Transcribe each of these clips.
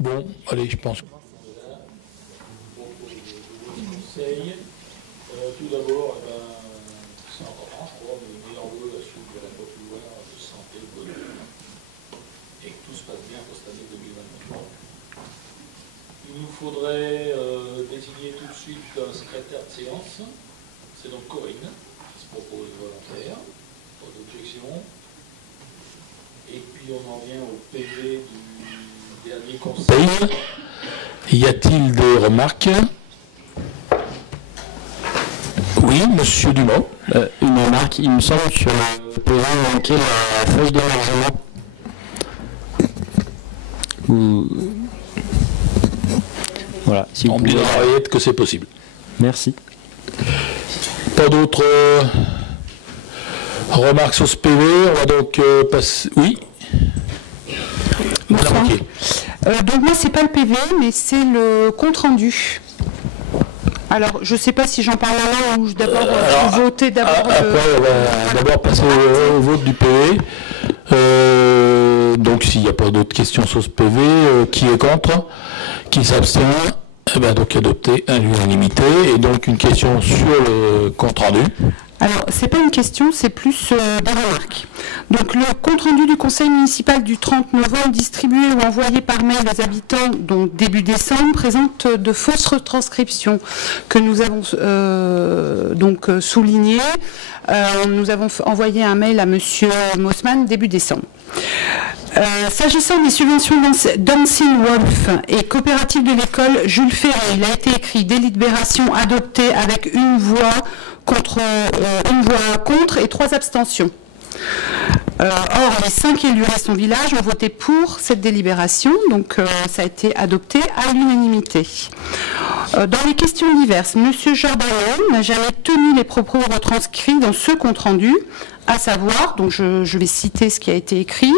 Bon, allez, je pense. Tout d'abord, c'est important, je crois, mais meilleurs vœux à ceux de la Côte d'Ivoire, de santé, de bonheur, et que tout se passe bien pour cette année 2023. Il nous faudrait désigner tout de suite un secrétaire de séance. C'est donc Corinne qui se propose volontaire, pas d'objection. Et puis on en vient au PV du dernier conseil. Y a-t-il des remarques? Oui, monsieur Dumont. Une remarque, il me semble que sur le PV, il manquait la feuille d'émargement. Voilà. Si on me dit dans l'oreillette que c'est possible. Merci. Pas d'autres remarques sur ce PV. On va donc passer. Oui. Bonsoir. Donc moi, c'est pas le PV, mais c'est le compte rendu. Alors, je ne sais pas si j'en parle là ou d'abord voter d'abord. Après, on va d'abord passer au vote du PV. Donc, s'il n'y a pas d'autres questions sur ce PV, qui est contre, qui s'abstient, donc adopté à l'unanimité. Et donc, une question sur le compte rendu. Alors, c'est pas une question, c'est plus des remarques. Donc, le compte-rendu du conseil municipal du 30 novembre distribué ou envoyé par mail aux habitants, donc début décembre, présente de fausses retranscriptions que nous avons soulignées. Nous avons envoyé un mail à monsieur Mossman début décembre. S'agissant des subventions Dancing Wolf et coopérative de l'école Jules Ferry, il a été écrit délibération adoptée avec une voix contre et 3 abstentions. Or, les 5 élus Restons Village ont voté pour cette délibération, donc ça a été adopté à l'unanimité. Dans les questions diverses, M. Jordan n'a jamais tenu les propos retranscrits dans ce compte-rendu, à savoir, donc je vais citer ce qui a été écrit,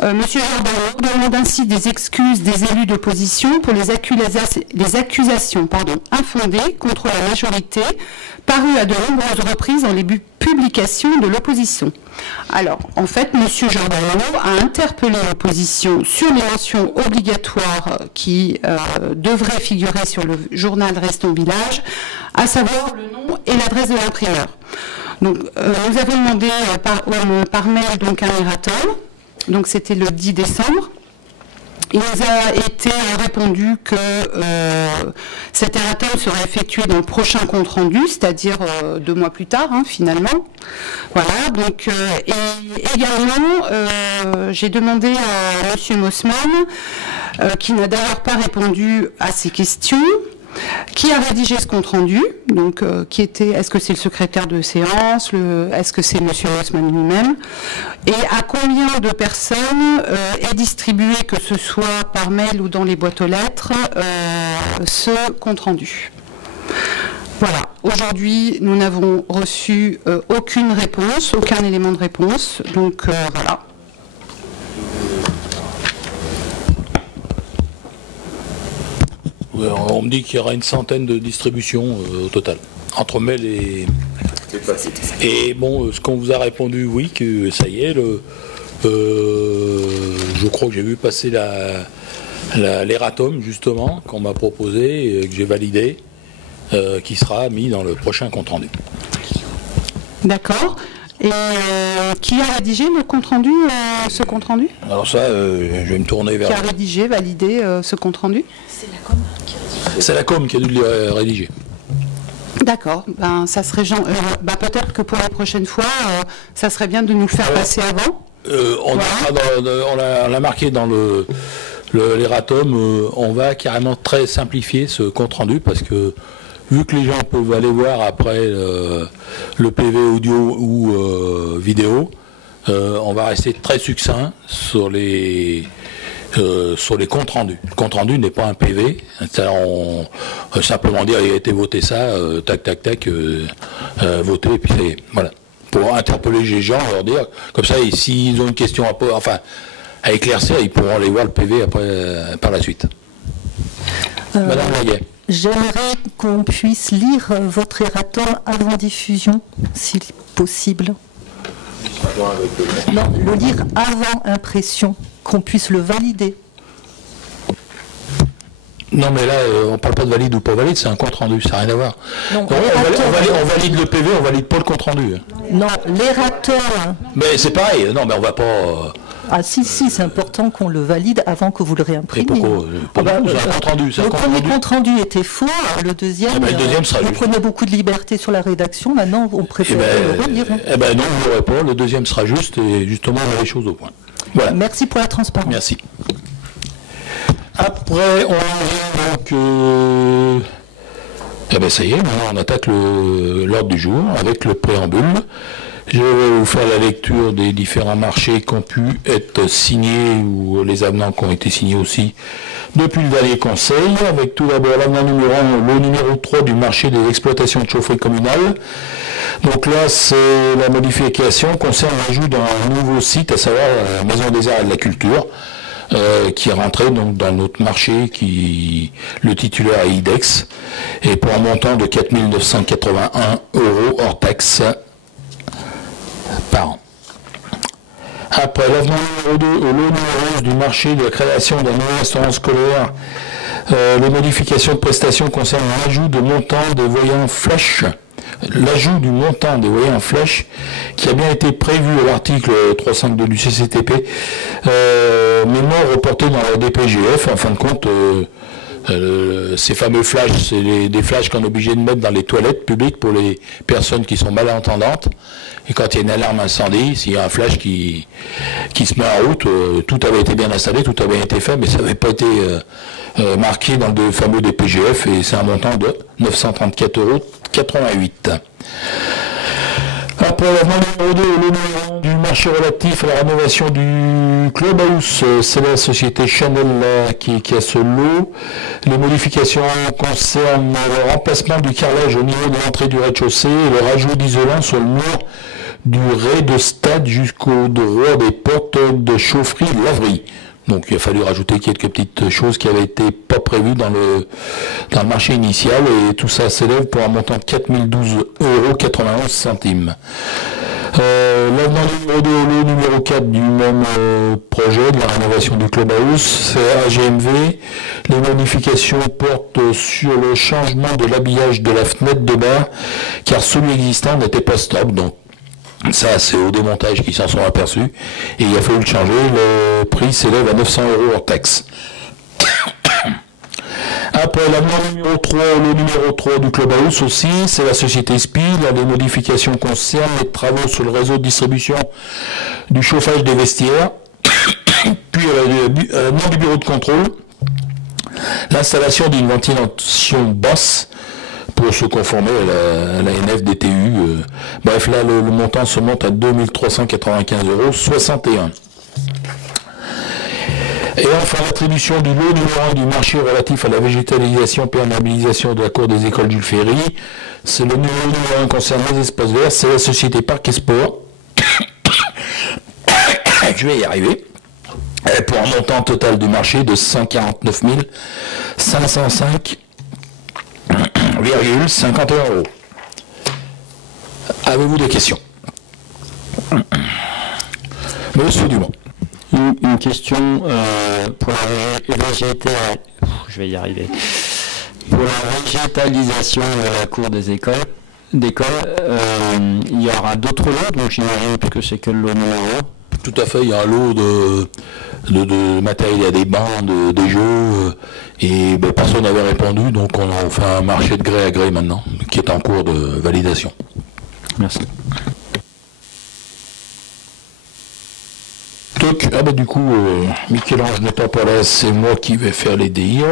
M. Jordan demande ainsi des excuses des élus d'opposition pour les accusations infondées contre la majorité, parues à de nombreuses reprises dans les publications de l'opposition. Alors, en fait, M. Giordano a interpellé l'opposition sur les mentions obligatoires qui devraient figurer sur le journal Restons Village, à savoir le nom et l'adresse de l'imprimeur. Donc, nous avons demandé par mail donc un erratum, donc c'était le 10 décembre. Il nous a été répondu que cet erratum serait effectué dans le prochain compte rendu, c'est-à-dire 2 mois plus tard, finalement. Voilà, donc, et également, j'ai demandé à M. Mossman, qui n'a d'ailleurs pas répondu à ces questions, qui a rédigé ce compte rendu, donc est-ce que c'est le secrétaire de séance, est-ce que c'est M. Mossman lui-même, et à combien de personnes est distribué, que ce soit par mail ou dans les boîtes aux lettres, ce compte rendu. Voilà, aujourd'hui nous n'avons reçu aucune réponse, aucun élément de réponse, donc voilà. On me dit qu'il y aura une centaine de distributions au total, entre mail et... Et bon, ce qu'on vous a répondu, oui, que ça y est, je crois que j'ai vu passer l'erratum, justement, qu'on m'a proposé, et que j'ai validé, qui sera mis dans le prochain compte-rendu. D'accord. Et qui a rédigé le compte-rendu, ce compte-rendu? Alors ça, je vais me tourner vers... Qui a rédigé, validé ce compte-rendu? C'est la com qui rédige. C'est la com qui a dû le rédiger. D'accord. Ça serait peut-être que pour la prochaine fois, ça serait bien de nous le faire passer avant. On l'a marqué dans l'erratum. On va carrément très simplifier ce compte-rendu parce que vu que les gens peuvent aller voir après le PV audio ou vidéo, on va rester très succinct sur les comptes rendus. Le compte rendu n'est pas un PV. Simplement dire il a été voté ça, tac tac tac, voté et puis c'est voilà. Pour interpeller les gens, leur dire comme ça, s'ils ont une question à éclaircir, ils pourront aller voir le PV après par la suite. Madame Laillet. J'aimerais qu'on puisse lire votre erratum avant diffusion, si possible. Non, le lire avant impression, qu'on puisse le valider. Non, mais là, on parle pas de valide ou pas valide, c'est un compte rendu, ça n'a rien à voir. Non, On valide le PV, on valide pas le compte rendu. Non, l'errateur. Mais c'est pareil, non, mais on va pas... Ah si, c'est important qu'on le valide avant que vous le Et réimprimiez. pourquoi c'est un compte rendu, c'est un Le compte premier rendu. compte rendu était faux, alors le deuxième, Eh ben, le deuxième sera vous juste. prenez beaucoup de liberté sur la rédaction, maintenant on préfère le relire. Eh ben non, vous l'aurez pas, le deuxième sera juste, et justement, on met les choses au point. Voilà. Merci pour la transparence. Merci. Après, on vient donc... Eh ben ça y est, maintenant on attaque l'ordre du jour avec le préambule. Je vais vous faire la lecture des différents marchés qui ont pu être signés ou les avenants qui ont été signés aussi depuis le dernier conseil, avec tout d'abord l'avenant numéro 1, le numéro 3 du marché des exploitations de chaufferie communale. Donc là, c'est la modification concerne l'ajout d'un nouveau site, à savoir la Maison des Arts et de la Culture, qui est rentré donc dans notre marché, le titulaire est IDEX, et pour un montant de 4 981 € hors taxe par an. Après, l'avenant numéro 2, au lot numéro 11 du marché de la création d'un nouveau restaurant scolaire, les modifications de prestations concernent l'ajout de montant des voyants flèches. L'ajout du montant des voyants flèches qui a bien été prévu à l'article 352 du CCTP, mais non reporté dans la DPGF. En fin de compte, ces fameux flashs, c'est des flashs qu'on est obligé de mettre dans les toilettes publiques pour les personnes qui sont malentendantes. Et quand il y a une alarme incendie, s'il y a un flash qui se met en route, tout avait été bien installé, tout avait été fait, mais ça n'avait pas été marqué dans le fameux DPGF, et c'est un montant de 934,88 €. Après l'avenant numéro 2, le numéro du marché relatif à la rénovation du Clubhouse, c'est la société Chanel qui a ce lot. Les modifications concernent le remplacement du carrelage au niveau de l'entrée du rez-de-chaussée et le rajout d'isolant sur le mur du rez-de-stade jusqu'au droit des portes de chaufferie-laverie. Donc il a fallu rajouter quelques petites choses qui avaient été pas prévues dans le marché initial, et tout ça s'élève pour un montant de 4012,91 €. L'avenant numéro 2, le numéro 4 du même projet de la rénovation du Clubhouse, c'est AGMV. Les modifications portent sur le changement de l'habillage de la fenêtre de bar, car celui existant n'était pas stable. Donc ça, c'est au démontage qu'ils s'en sont aperçus, et il a fallu le changer. Le prix s'élève à 900 € hors taxe. Après, l'avenant numéro 3, le numéro 3 du Clubhouse aussi, c'est la société SPI. Là, les modifications concernent les travaux sur le réseau de distribution du chauffage des vestiaires, puis l'avenant du bureau de contrôle, l'installation d'une ventilation basse pour se conformer à la NFDTU. Bref, là, le montant se monte à 2 395,61 €. Et enfin, l'attribution du lot numéro 1 du marché relatif à la végétalisation perméabilisation de la cour des écoles Jules Ferry. C'est le numéro 1 concernant les espaces verts, c'est la société Parc et Sport. Je vais y arriver. Et pour un montant total du marché de 149 505,51 €. Avez-vous des questions? Monsieur Dumont. Une question pour la je vais y arriver. Pour la végétalisation de la cour d'école, il y aura d'autres lots, donc j'imagine que c'est que le lot numéro 1. Tout à fait, il y a un lot de matériel, il y a des bancs, des jeux, et personne n'avait répondu, donc on fait un marché de gré à gré maintenant, qui est en cours de validation. Merci. Donc, du coup, Michel-Ange n'étant pas là, c'est moi qui vais faire les DI.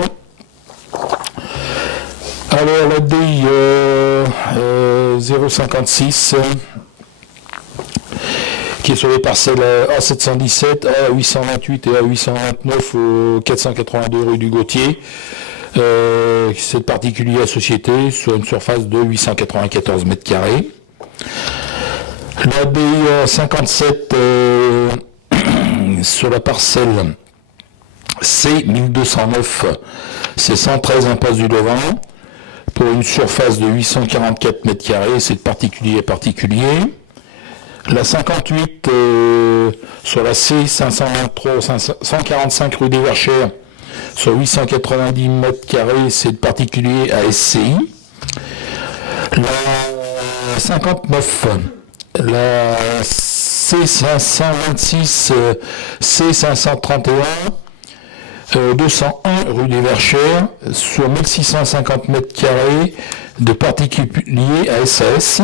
Alors, la DI 056, qui est sur les parcelles A717, A828 et A829 au 482 rue du Gautier. Cette particulière société sur une surface de 894 mètres carrés. La DI 57 sur la parcelle C1209, c'est 113 impasse du Levant, pour une surface de 844 mètres carrés, c'est de particulier à particulier. La 58 sur la C523, 145 rue des Verchères, sur 890 mètres carrés, c'est de particulier à SCI. La 59, la C526, C531, 201 rue des Verchères, sur 1650 mètres carrés, de particulier à SAS.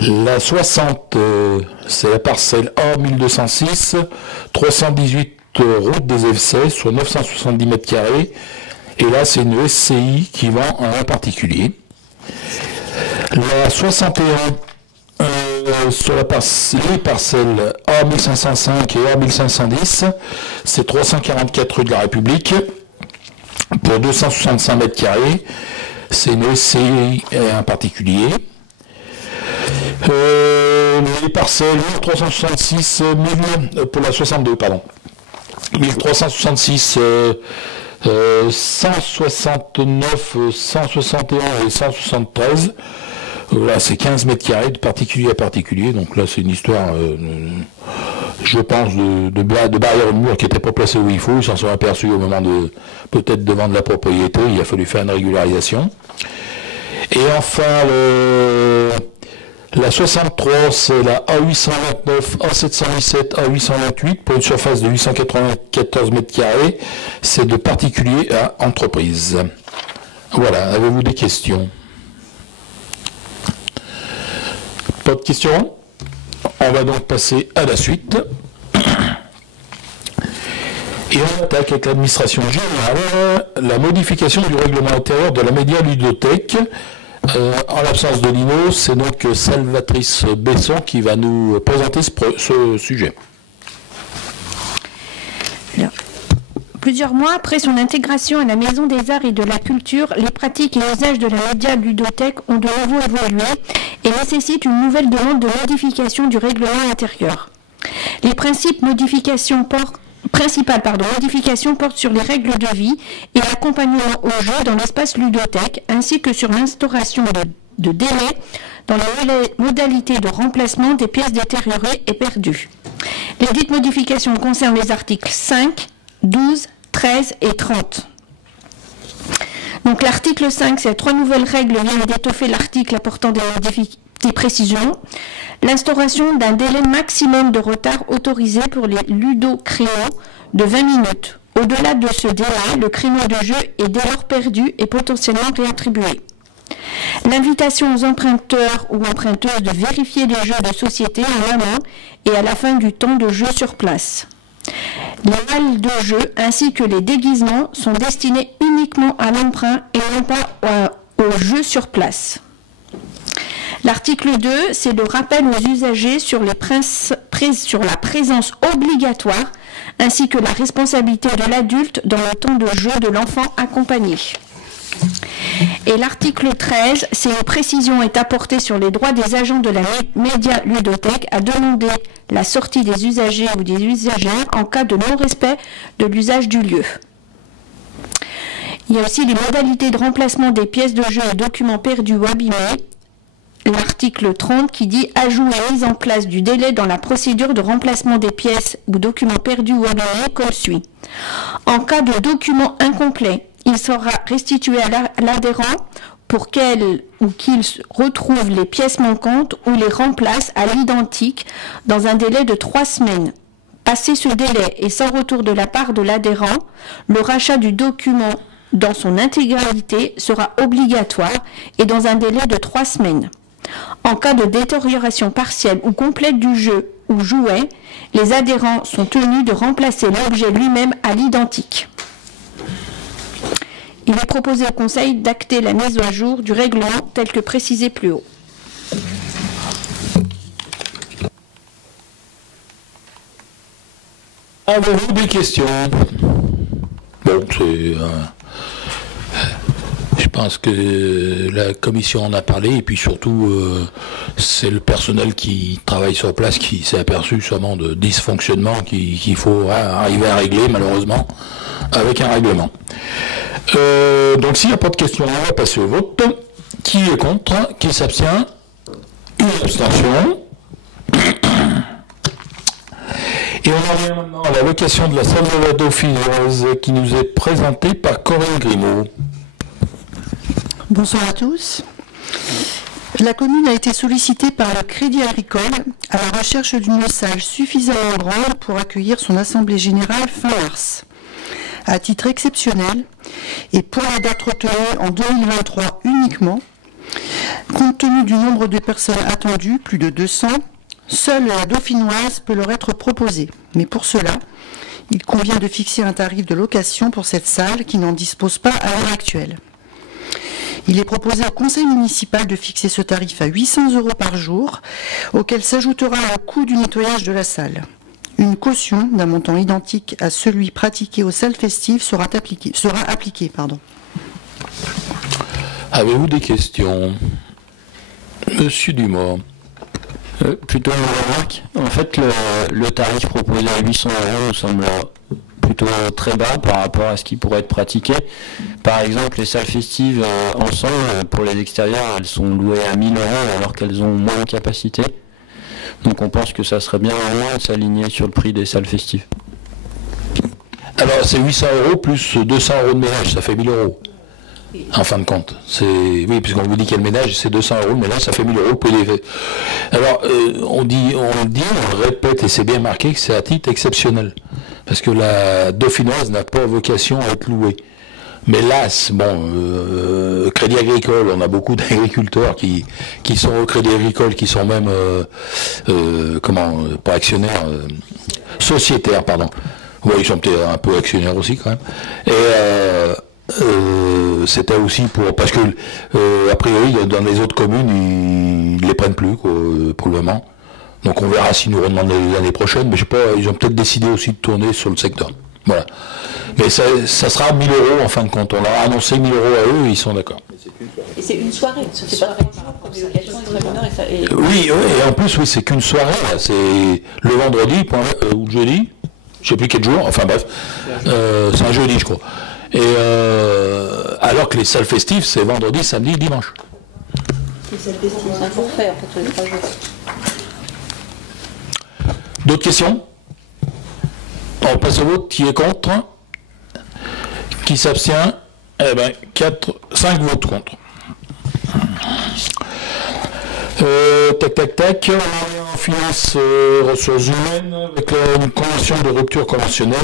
La 60, c'est la parcelle A 1206, 318 route des F16, sur 970 mètres carrés. Et là, c'est une SCI qui vend à un particulier. La 61, sur les parcelles A 1505 et A 1510, c'est 344 rue de la République, pour 265 mètres carrés. C'est une SCI et un particulier. Les parcelles 1366, pour la 62, pardon. 1366, 169, 161 et 173. Là, c'est 15 mètres carrés de particulier à particulier. Donc là, c'est une histoire, je pense, de barrière de mur qui n'était pas placée où il faut. Ils s'en sont aperçus au moment peut-être de vendre la propriété. Il a fallu faire une régularisation. Et enfin, la 63, c'est la A829, A717, A828, pour une surface de 894 mètres carrés. C'est de particulier à entreprise. Voilà, avez-vous des questions? Pas de questions? On va donc passer à la suite. Et on attaque avec l'administration générale la modification du règlement intérieur de la média ludothèque. En l'absence de Lino, c'est donc Salvatrice Besson qui va nous présenter ce sujet. Alors, plusieurs mois après son intégration à la Maison des Arts et de la Culture, les pratiques et usages de la média ludothèque ont de nouveau évolué et nécessitent une nouvelle demande de modification du règlement intérieur. Les principales modifications portent sur les règles de vie et l'accompagnement au jeu dans l'espace ludothèque, ainsi que sur l'instauration de délais dans les modalités de remplacement des pièces détériorées et perdues. Les dites modifications concernent les articles 5, 12, 13 et 30. Donc l'article 5, c'est 3 nouvelles règles viennent d'étoffer l'article apportant des précisions. L'instauration d'un délai maximum de retard autorisé pour les ludo-créneaux de 20 minutes. Au-delà de ce délai, le créneau de jeu est dès lors perdu et potentiellement réattribué. L'invitation aux emprunteurs ou emprunteuses de vérifier les jeux de société en amont et à la fin du temps de jeu sur place. Les balles de jeu ainsi que les déguisements sont destinés uniquement à l'emprunt et non pas au jeu sur place. L'article 2, c'est le rappel aux usagers sur la présence obligatoire ainsi que la responsabilité de l'adulte dans le temps de jeu de l'enfant accompagné. Et l'article 13, c'est une précision est apportée sur les droits des agents de la média ludothèque à demander la sortie des usagers ou des usagères en cas de non-respect de l'usage du lieu. Il y a aussi les modalités de remplacement des pièces de jeu et documents perdus ou abîmés. L'article 30 qui dit ajout et mise en place du délai dans la procédure de remplacement des pièces ou documents perdus ou abîmés comme suit. En cas de document incomplet, il sera restitué à l'adhérent pour qu'elle ou qu'il retrouve les pièces manquantes ou les remplace à l'identique dans un délai de 3 semaines. Passé ce délai et sans retour de la part de l'adhérent, le rachat du document dans son intégralité sera obligatoire et dans un délai de 3 semaines. En cas de détérioration partielle ou complète du jeu ou jouet, les adhérents sont tenus de remplacer l'objet lui-même à l'identique. Il est proposé au Conseil d'acter la mise à jour du règlement tel que précisé plus haut. Avez-vous des questions? Bon, je pense que la commission en a parlé et puis surtout c'est le personnel qui travaille sur place qui s'est aperçu sûrement de dysfonctionnement qu'il faut arriver à régler malheureusement avec un règlement. Donc s'il n'y a pas de questions, on va passer au vote. Qui est contre? Qui s'abstient? Une abstention. Et on en vient maintenant à la location de la salle de la Dauphinoise qui nous est présentée par Corinne Grimaud. Bonsoir à tous. La commune a été sollicitée par le Crédit Agricole à la recherche d'une salle suffisamment grande pour accueillir son assemblée générale fin mars. À titre exceptionnel, et pour la date retenue en 2023 uniquement, compte tenu du nombre de personnes attendues, plus de 200, seule la Dauphinoise peut leur être proposée. Mais pour cela, il convient de fixer un tarif de location pour cette salle qui n'en dispose pas à l'heure actuelle. Il est proposé au conseil municipal de fixer ce tarif à 800 € par jour, auquel s'ajoutera le coût du nettoyage de la salle. Une caution d'un montant identique à celui pratiqué aux salles festives sera appliquée. Avez-vous des questions? Monsieur Dumont. Plutôt une remarque. En fait, le tarif proposé à 800 € nous semble plutôt très bas par rapport à ce qui pourrait être pratiqué. Par exemple, les salles festives ensemble, pour les extérieurs, elles sont louées à 1000 € alors qu'elles ont moins de capacité. Donc on pense que ça serait bien au moins de s'aligner sur le prix des salles festives. Alors c'est 800 € plus 200 € de ménage, ça fait 1000 €. En fin de compte, oui, puisqu'on vous dit qu'il y a le ménage, c'est 200 €, mais là ça fait 1000 €. Alors on le répète, et c'est bien marqué que c'est à titre exceptionnel, parce que la Dauphinoise n'a pas vocation à être louée. Mais là, Crédit Agricole, on a beaucoup d'agriculteurs qui sont au Crédit Agricole, qui sont même pas actionnaires, sociétaires, pardon. Oui, ils sont peut-être un peu actionnaires aussi quand même. Et c'était aussi parce que a priori dans les autres communes ils les prennent plus quoi, pour le moment. Donc on verra s'ils nous redemandent l'année prochaine, mais je sais pas, ils ont peut-être décidé aussi de tourner sur le secteur. Voilà. Mais ça sera 1000 € en fin de compte. On leur a annoncé 1000 € à eux, ils sont d'accord. Et c'est une soirée, c'est pas Oui, et en plus, oui, c'est qu'une soirée. Là. C'est le vendredi ou le jeudi, je sais plus quel jour, enfin bref, c'est un jeudi, je crois. Et alors que les salles festives, c'est vendredi, samedi, dimanche. Les salles festives, c'est un forfait en fait, tous les 3 jours. D'autres questions? On passe au vote. Qui est contre? Qui s'abstient? 5 votes contre. Tac. On est en finance ressources humaines avec une convention de rupture conventionnelle.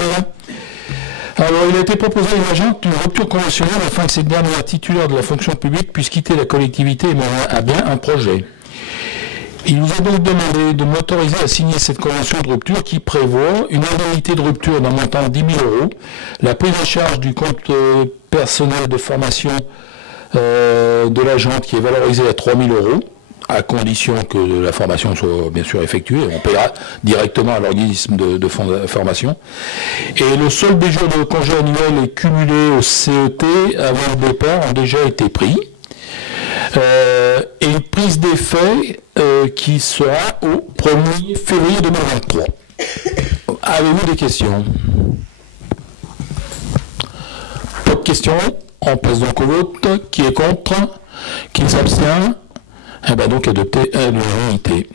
Alors, il a été proposé à une agente une rupture conventionnelle afin que cette dernière titulaire de la fonction publique puisse quitter la collectivité et mener à bien un projet. Il nous a donc demandé de m'autoriser à signer cette convention de rupture qui prévoit une indemnité de rupture d'un montant de 10 000 €, la prise en charge du compte personnel de formation de l'agente qui est valorisé à 3 000 €, à condition que la formation soit bien sûr effectuée. On paiera directement à l'organisme de formation. Et le solde des jours de congé annuel et cumulé au CET avant le départ ont déjà été pris. Et une prise d'effet qui sera au 1er février 2023. Avez-vous des questions? Pas de questions? On passe donc au vote. Qui est contre? Qui s'abstient? Donc adopté à l'unanimité.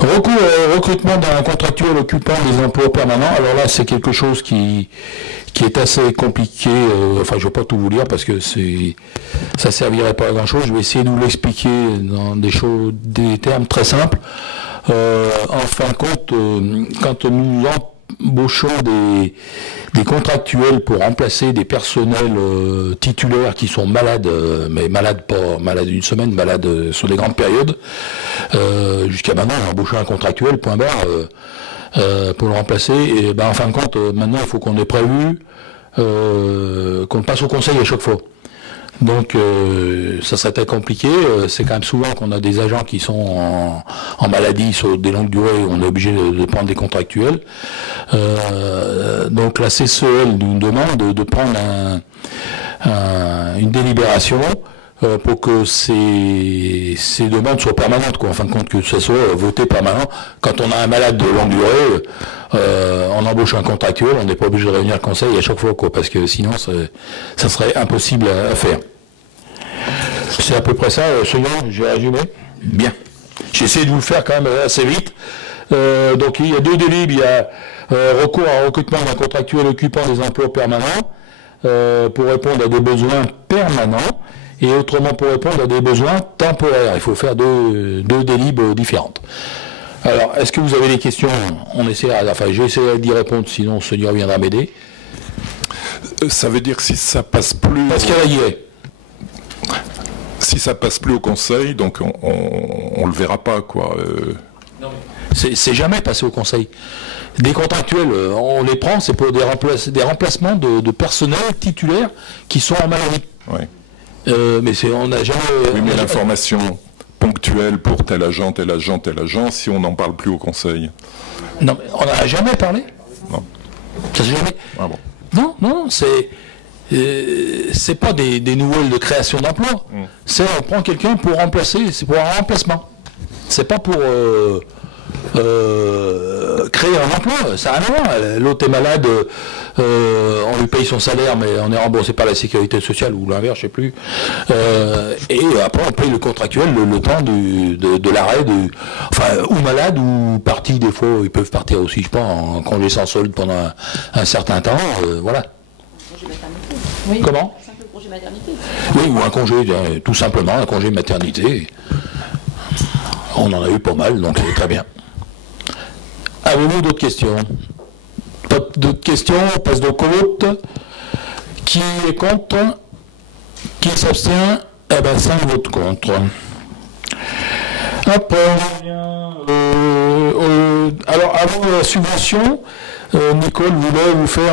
Recours au recrutement d'un contractuel occupant des emplois permanents. Alors là, c'est quelque chose qui est assez compliqué. Je ne vais pas tout vous lire parce que ça ne servirait pas à grand chose. Je vais essayer de vous l'expliquer dans des termes très simples. En fin de compte, quand nous embauchons des contractuels pour remplacer des personnels titulaires qui sont malades, mais malades pas malades d'une semaine, malades sur des grandes périodes, jusqu'à maintenant on a embauché un contractuel, point barre, pour le remplacer, et en fin de compte, maintenant il faut qu'on ait prévu qu'on passe au conseil à chaque fois. Donc ça serait très compliqué, c'est quand même souvent qu'on a des agents qui sont en maladie sur des longues durées, on est obligé de prendre des contractuels. Donc la CCEL nous demande de prendre une délibération pour que ces demandes soient permanentes, quoi. En fin de compte, que ça soit voté permanent. Quand on a un malade de longue durée, on embauche un contractuel, on n'est pas obligé de réunir le conseil à chaque fois, quoi, parce que sinon ça serait impossible à faire. C'est à peu près ça, j'ai résumé. Bien. J'ai essayé de vous le faire quand même assez vite. Donc il y a deux délibs, il y a recours à recrutement d'un contractuel occupant des emplois permanents pour répondre à des besoins permanents et autrement pour répondre à des besoins temporaires. Il faut faire deux délibs différentes. Alors, est-ce que vous avez des questions? J'essaierai d'y répondre, sinon Sonia viendra m'aider. Ça veut dire que si ça passe plus... Pascal Aguirre. Si ça passe plus au Conseil, donc on le verra pas, quoi. C'est jamais passé au Conseil. Des contractuels, on les prend, c'est pour des remplacements de personnel titulaire qui sont en maladie. Ouais. Mais on n'a jamais... Oui, mais l'information ponctuelle pour tel agent, si on n'en parle plus au Conseil. Non, mais on n'en a jamais parlé. Non. Ça c'est jamais... Ah bon. Non, c'est pas des nouvelles de création d'emplois. C'est on prend quelqu'un pour remplacer, c'est pour un remplacement. C'est pas pour créer un emploi, ça n'a rien à voir. L'autre est malade, on lui paye son salaire, mais on est remboursé par la sécurité sociale ou l'inverse, je sais plus. Et après on paye le contractuel le temps de l'arrêt, ou malade ou parti. Des fois ils peuvent partir aussi, je pense, en congé sans solde pendant un certain temps, voilà. Oui. Comment? Un simple congé maternité. Oui, ou un congé, tout simplement, un congé maternité. On en a eu pas mal, donc c'est très bien. Avez-vous d'autres questions? Pas d'autres questions? On passe donc au vote. Qui est contre? Qui s'abstient? Eh bien, 5 votes contre. Après, on revient. Alors, avant la subvention, Nicole voulait vous faire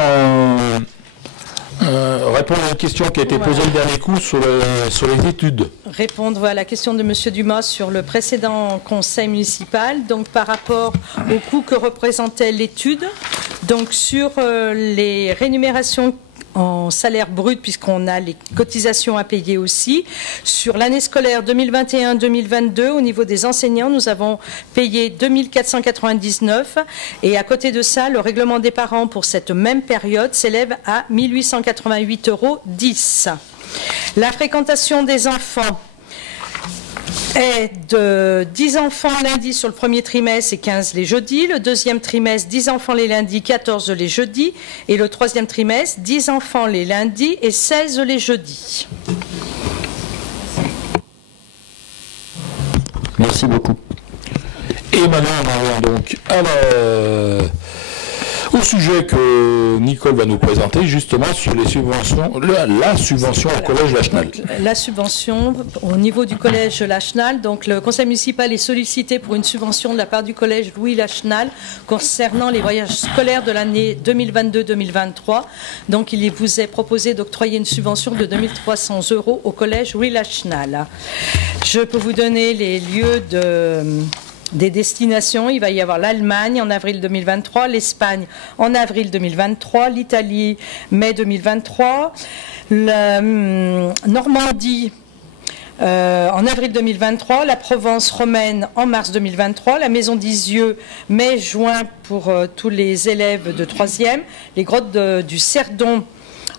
répondre à une question qui a été posée le dernier coup sur les études. Répondre à la question de M. Dumas sur le précédent conseil municipal, donc par rapport au coût que représentait l'étude, donc sur les rémunérations en salaire brut, puisqu'on a les cotisations à payer aussi. Sur l'année scolaire 2021-2022, au niveau des enseignants, nous avons payé 2499 et à côté de ça, le règlement des parents pour cette même période s'élève à 1888,10 €. La fréquentation des enfants est de 10 enfants lundi sur le premier trimestre et 15 les jeudis. Le deuxième trimestre, 10 enfants les lundis, 14 les jeudis. Et le troisième trimestre, 10 enfants les lundis et 16 les jeudis. Merci beaucoup. Et maintenant, on en revient donc au sujet que Nicole va nous présenter, justement sur les subventions, la subvention au collège Lachenal. La subvention au niveau du collège Lachenal, donc le conseil municipal est sollicité pour une subvention de la part du collège Louis Lachenal concernant les voyages scolaires de l'année 2022-2023. Donc il vous est proposé d'octroyer une subvention de 2300 € au collège Louis Lachenal. Je peux vous donner les lieux des destinations. Il va y avoir l'Allemagne en avril 2023, l'Espagne en avril 2023, l'Italie mai 2023, la Normandie en avril 2023, la Provence romaine en mars 2023, la Maison d'Isieux mai-juin pour tous les élèves de 3e, les grottes du Cerdon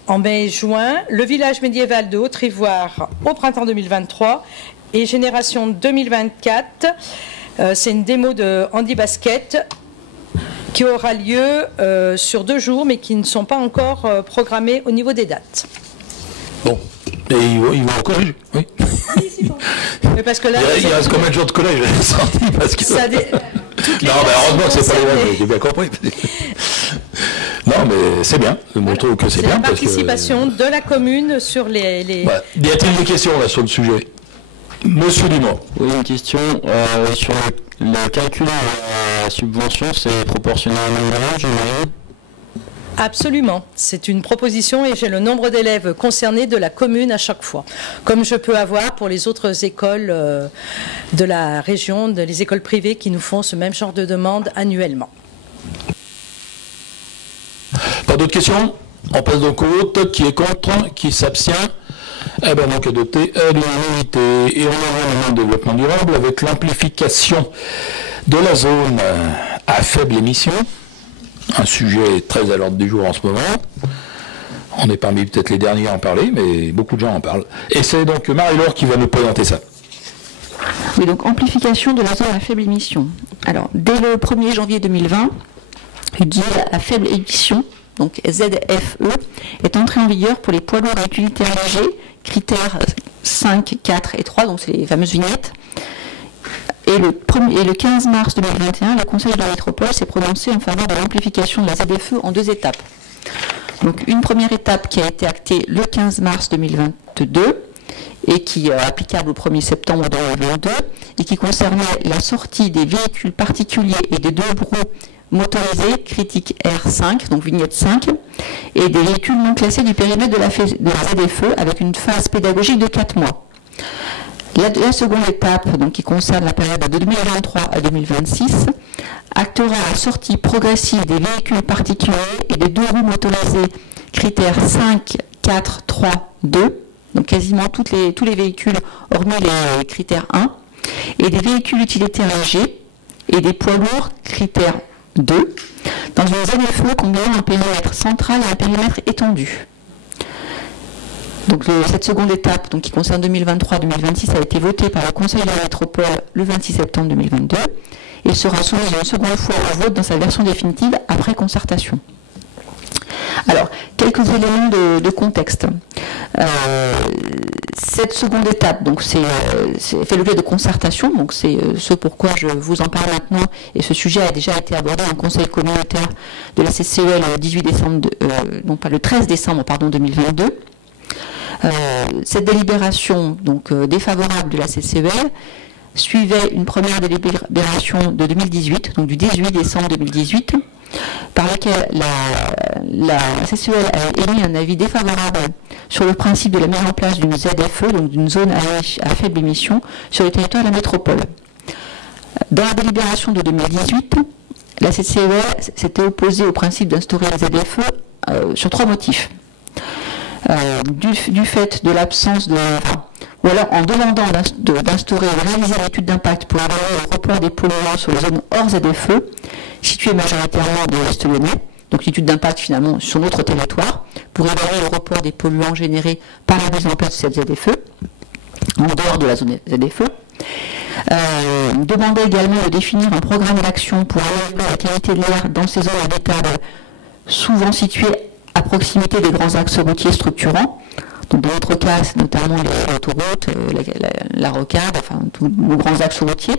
en mai-juin, le village médiéval de Haute-Ivoire au printemps 2023 et Génération 2024. C'est une démo de handi basket qui aura lieu sur 2 jours, mais qui ne sont pas encore programmées au niveau des dates. Bon, et ils vont au collège, oui. Mais parce que là, il reste combien de jours de collège parce que... Non, mais heureusement que c'est pas les mêmes, j'ai bien compris. Non, mais c'est bien, je trouve que c'est bien. La participation de la commune sur les... Y a-t-il des questions là sur le sujet? Monsieur Dumont. Oui, une question sur le calcul de la subvention, c'est proportionnel à l'âge, j'imagine? Absolument. C'est une proposition et j'ai le nombre d'élèves concernés de la commune à chaque fois. Comme je peux avoir pour les autres écoles de la région, les écoles privées qui nous font ce même genre de demande annuellement. Pas d'autres questions? On passe donc au vote. Qui est contre? Qui s'abstient? Eh bien donc adopté à l'unanimité. Et on a maintenant le développement durable avec l'amplification de la zone à faible émission. Un sujet très à l'ordre du jour en ce moment. On est parmi peut-être les derniers à en parler, mais beaucoup de gens en parlent. Et c'est donc Marie-Laure qui va nous présenter ça. Oui, donc amplification de la zone à faible émission. Alors, dès le 1er janvier 2020, le guide à faible émission, donc ZFE, est entré en vigueur pour les poids lourds et utilitaires légers, critères 5, 4 et 3, donc c'est les fameuses vignettes. Et le 15 mars 2021, le Conseil de la métropole s'est prononcé en faveur de l'amplification de la ZFE en 2 étapes. Donc une première étape qui a été actée le 15 mars 2022 et qui est applicable au 1er septembre 2022 et qui concernait la sortie des véhicules particuliers et des 2 roues motorisés critique R5, donc vignette 5, et des véhicules non classés du périmètre de la ZFE avec une phase pédagogique de 4 mois. La seconde étape, donc, qui concerne la période de 2023 à 2026, actera la sortie progressive des véhicules particuliers et des 2 roues motorisés critères 5, 4, 3, 2, donc quasiment tous les véhicules hormis les critères 1, et des véhicules utilitaires légers et des poids lourds critères 2, dans une ZFE combinant un périmètre central et un périmètre étendu. Donc cette seconde étape, donc, qui concerne 2023-2026, a été votée par le Conseil de la métropole le 26 septembre 2022 et sera soumise une seconde fois au vote dans sa version définitive après concertation. Alors, quelques éléments de contexte. Cette seconde étape, donc, c'est fait l'objet de concertation, donc c'est ce pourquoi je vous en parle maintenant, et ce sujet a déjà été abordé en conseil communautaire de la CCEL le 13 décembre 2022. Cette délibération donc défavorable de la CCEL suivait une première délibération de 2018, donc du 18 décembre 2018, par laquelle la CCEL a émis un avis défavorable sur le principe de la mise en place d'une ZFE, donc d'une zone à faible émission, sur le territoire de la métropole. Dans la délibération de 2018, la CCEL s'était opposée au principe d'instaurer la ZFE sur 3 motifs. Du fait de l'absence ou alors en demandant d'instaurer et de réaliser l'étude d'impact pour évaluer le report des polluants sur les zones hors ZFE, situées majoritairement de l'Est lyonnais, donc l'étude d'impact finalement sur notre territoire, pour évaluer le report des polluants générés par la mise en place de cette ZFE, en dehors de la zone ZFE. Demandait également de définir un programme d'action pour améliorer la qualité de l'air dans ces zones habitables, souvent situées à proximité des grands axes routiers structurants. Donc dans notre cas, c'est notamment les autoroutes, la rocade, enfin tous nos grands axes routiers.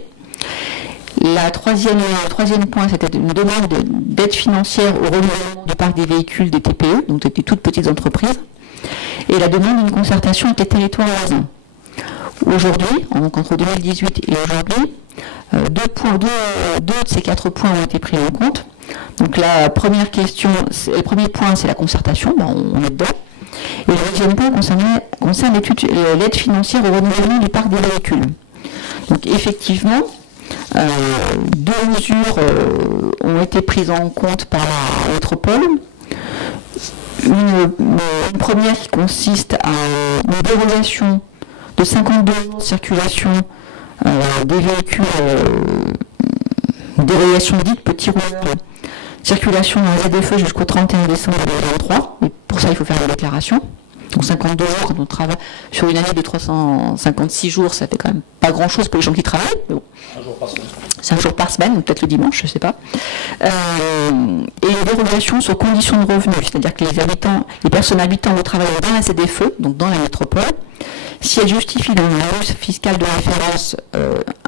Le troisième point, c'était une demande d'aide financière au renouvellement du parc des véhicules des TPE, donc des toutes petites entreprises, et la demande d'une concertation avec les territoires voisins. Aujourd'hui, entre 2018 et aujourd'hui, deux de ces 4 points ont été pris en compte. Donc la première question, le premier point, c'est la concertation, on est dedans. Et le deuxième point concerne l'aide financière au renouvellement du parc des véhicules. Donc effectivement, 2 mesures ont été prises en compte par la métropole. Une première qui consiste à une dérogation de 52 jours de circulation des véhicules, dérogation dite petit rouleur, circulation dans la ZFE jusqu'au 31 décembre 2023. Et pour ça, il faut faire la déclaration. Donc 52 jours, quand on travaille sur une année de 356 jours, ça fait quand même pas grand-chose pour les gens qui travaillent. Mais bon. Un jour par semaine. C'est un jour par semaine, ou peut-être le dimanche, je ne sais pas. Et une dérogation sur conditions de revenus, c'est-à-dire que les personnes habitant ou travaillant dans la ZFE, donc dans la métropole, si elles justifient d'un hausse fiscale de référence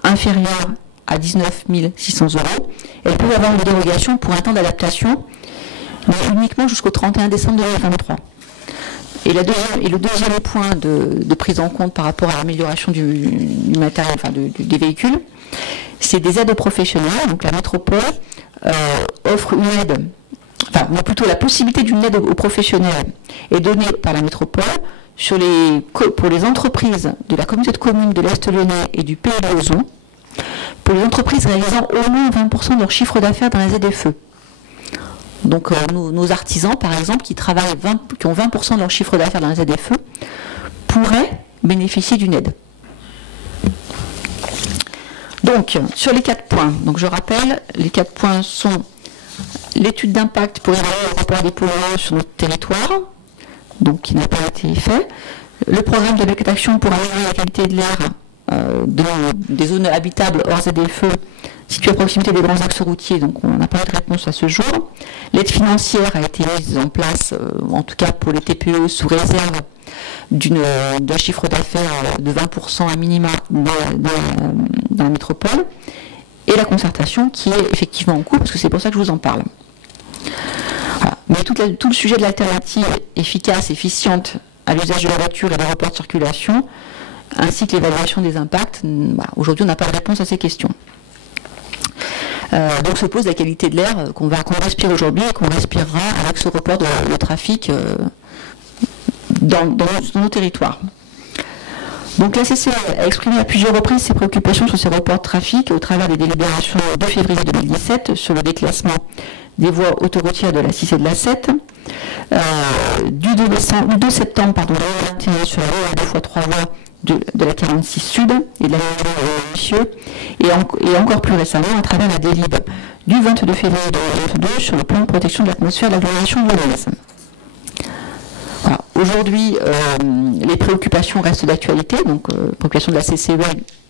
inférieure à 19 600 €, elles peuvent avoir une dérogation pour un temps d'adaptation, mais uniquement jusqu'au 31 décembre 2023. Et le deuxième point de prise en compte par rapport à l'amélioration du matériel, enfin des véhicules, c'est des aides aux professionnels. Donc la métropole offre une aide, ou plutôt la possibilité d'une aide aux professionnels est donnée par la métropole pour les entreprises de la communauté de communes de l'Est lyonnais et du Pays de Lauzon, pour les entreprises réalisant au moins 20% de leur chiffre d'affaires dans la ZFE. Donc nos artisans, par exemple, qui ont 20% de leur chiffre d'affaires dans la ZFE, pourraient bénéficier d'une aide. Donc, sur les 4 points, donc je rappelle, les 4 points sont l'étude d'impact pour évaluer le report des polluants sur notre territoire, donc qui n'a pas été fait, le programme de l'action pour améliorer la qualité de l'air des zones habitables hors ZFE situées à proximité des grands axes routiers, donc on n'a pas eu de réponse à ce jour. L'aide financière a été mise en place, en tout cas pour les TPE, sous réserve d'un chiffre d'affaires de 20% à minima dans la métropole, et la concertation qui est effectivement en cours, parce que c'est pour ça que je vous en parle. Voilà. Mais tout le sujet de l'alternative efficace, efficiente à l'usage de la voiture et des reports de circulation, ainsi que l'évaluation des impacts, aujourd'hui on n'a pas de réponse à ces questions. Donc se pose la qualité de l'air qu'on respire aujourd'hui et qu'on respirera avec ce report de trafic dans nos territoires. Donc la CCE a exprimé à plusieurs reprises ses préoccupations sur ces reports de trafic au travers des délibérations de février 2017 sur le déclassement des voies autoroutières de la 6 et de la 7, du 2 septembre 2021 sur la voie 2 x 3 voies de la 46 Sud et de la Monsieur, et encore plus récemment à travers la délib du 22 février 2022 sur le plan de protection de l'atmosphère de l'agglomération lyonnaise. Voilà. Aujourd'hui, les préoccupations restent d'actualité, donc préoccupations de la CCE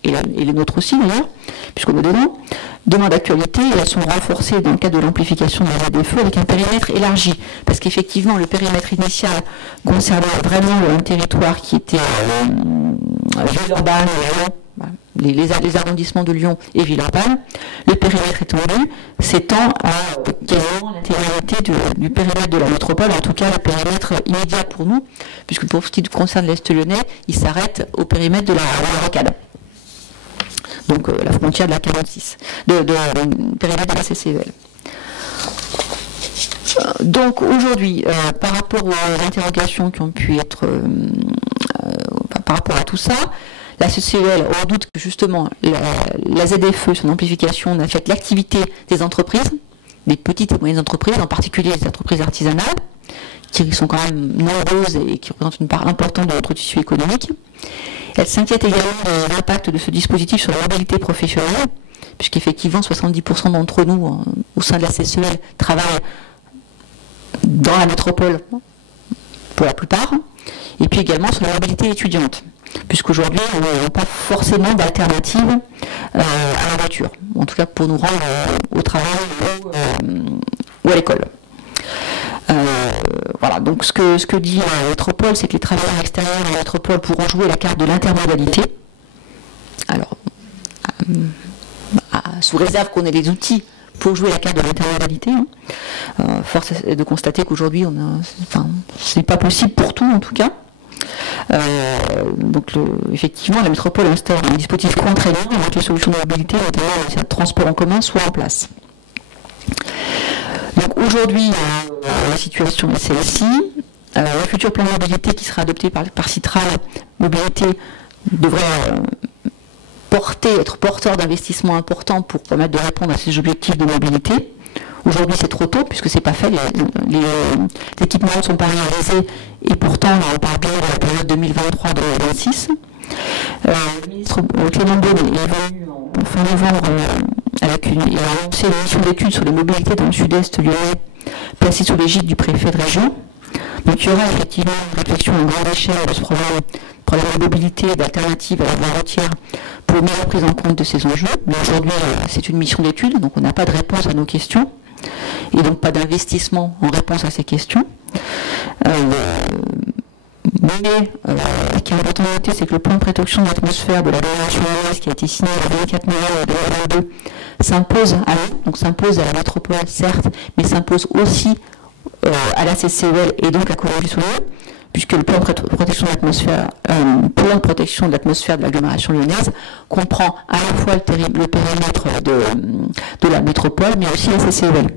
et les nôtres aussi d'ailleurs, puisqu'on est dedans, demande d'actualité, et elles sont renforcées dans le cadre de l'amplification de la ZFE avec un périmètre élargi, parce qu'effectivement le périmètre initial concernait vraiment un territoire qui était Villeurbanne, les arrondissements de Lyon et Villeurbanne. Le périmètre étendu s'étend à quasiment l'intégralité du périmètre de la métropole, en tout cas le périmètre immédiat pour nous, puisque pour ce qui concerne l'Est lyonnais, il s'arrête au périmètre de la rocade. Donc la frontière de la 46, périmètre de la CCEL. Donc aujourd'hui, par rapport aux interrogations qui ont pu être par rapport à tout ça, la CCEL redoute que justement la ZFE, son amplification, n'affecte l'activité des entreprises, des petites et moyennes entreprises, en particulier les entreprises artisanales, qui sont quand même nombreuses et qui représentent une part importante de notre tissu économique. Elle s'inquiète également de l'impact de ce dispositif sur la mobilité professionnelle, puisqu'effectivement 70% d'entre nous, au sein de la CCEL, travaillent dans la métropole pour la plupart, et puis également sur la mobilité étudiante, puisqu'aujourd'hui on n'a pas forcément d'alternative à la voiture, en tout cas pour nous rendre au travail ou à l'école. Voilà, donc ce que dit la métropole, c'est que les travailleurs extérieurs de la métropole pourront jouer la carte de l'intermodalité. Alors, sous réserve qu'on ait les outils pour jouer la carte de l'intermodalité. Force est de constater qu'aujourd'hui, c'est pas possible pour tout en tout cas. Donc effectivement, la métropole instaure un dispositif contraignant avec les solutions de mobilité, notamment les transports en commun, soient en place. Donc aujourd'hui, la situation est celle-ci. Le futur plan de mobilité qui sera adopté par Citral Mobilité devrait être porteur d'investissements importants pour permettre de répondre à ces objectifs de mobilité. Aujourd'hui, c'est trop tôt puisque c'est pas fait. Les équipements ne sont pas réalisés et pourtant, on parle bien de la période 2023-2026. Le ministre Clément Beaune est venu en fin novembre il a lancé une mission d'études sur les mobilités dans le sud-est lyonnais, placée sous l'égide du préfet de région. Donc il y aura effectivement une réflexion à grande échelle de ce problème de mobilité, d'alternative à la voie routière pour une meilleure prise en compte de ces enjeux. Mais aujourd'hui, c'est une mission d'études, donc on n'a pas de réponse à nos questions et donc pas d'investissement en réponse à ces questions. Mais ce qui est important de noter, c'est que le plan de protection de l'atmosphère de l'agglomération lyonnaise qui a été signé le 24 novembre 2022 s'impose à nous, donc s'impose à la métropole certes, mais s'impose aussi à la CCEL et donc à Couronne du Soleil, puisque le plan de protection de l'atmosphère de l'agglomération lyonnaise comprend à la fois le périmètre de la métropole, mais aussi la CCEL.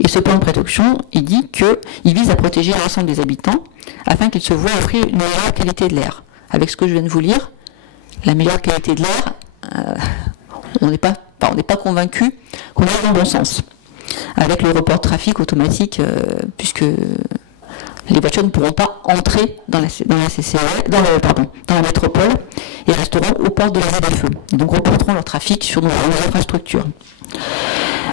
Et ce plan de protection, il dit qu'il vise à protéger l'ensemble des habitants afin qu'ils se voient offrir une meilleure qualité de l'air. Avec ce que je viens de vous lire, la meilleure qualité de l'air, on n'est pas convaincu qu'on est dans le bon sens. Avec le report de trafic automatique, puisque les voitures ne pourront pas entrer dans la métropole et resteront aux portes de la ZFE. Et donc reporteront leur trafic sur nos infrastructures.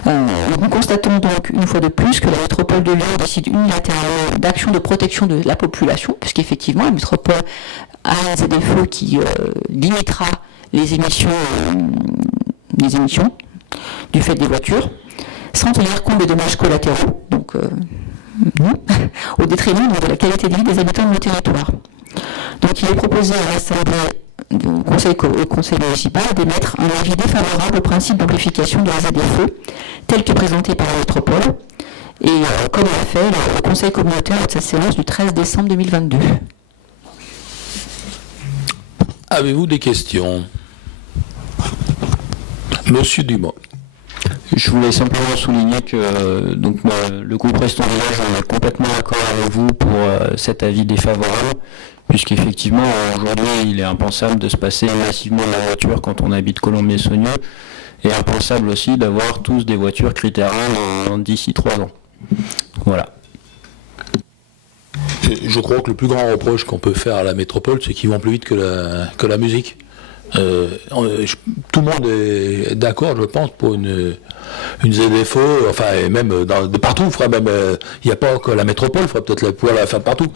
Nous constatons donc une fois de plus que la métropole de Lyon décide unilatéralement d'actions de protection de la population, puisqu'effectivement la métropole a un ZFE qui limitera les émissions du fait des voitures, sans tenir compte des dommages collatéraux, donc au détriment de la qualité de vie des habitants de nos territoires. Donc il est proposé à l'Assemblée au conseil municipal d'émettre un avis défavorable au principe d'amplification de la ZFE tel que présenté par la métropole et comme l'a fait le conseil communautaire lors de sa séance du 13 décembre 2022. Avez-vous des questions? Monsieur Dumont. Je voulais simplement souligner que le groupe Restons Village, on est complètement d'accord avec vous pour cet avis défavorable, puisqu'effectivement aujourd'hui il est impensable de se passer massivement de la voiture quand on habite Colombier-Saunieux, et impensable aussi d'avoir tous des voitures critériennes d'ici 3 ans. Voilà. Je crois que le plus grand reproche qu'on peut faire à la métropole, c'est qu'ils vont plus vite que la musique. Tout le monde est d'accord, je pense, pour une ZFE, enfin, et même de partout, il n'y a pas que la métropole, il faudrait peut-être pouvoir la faire de partout.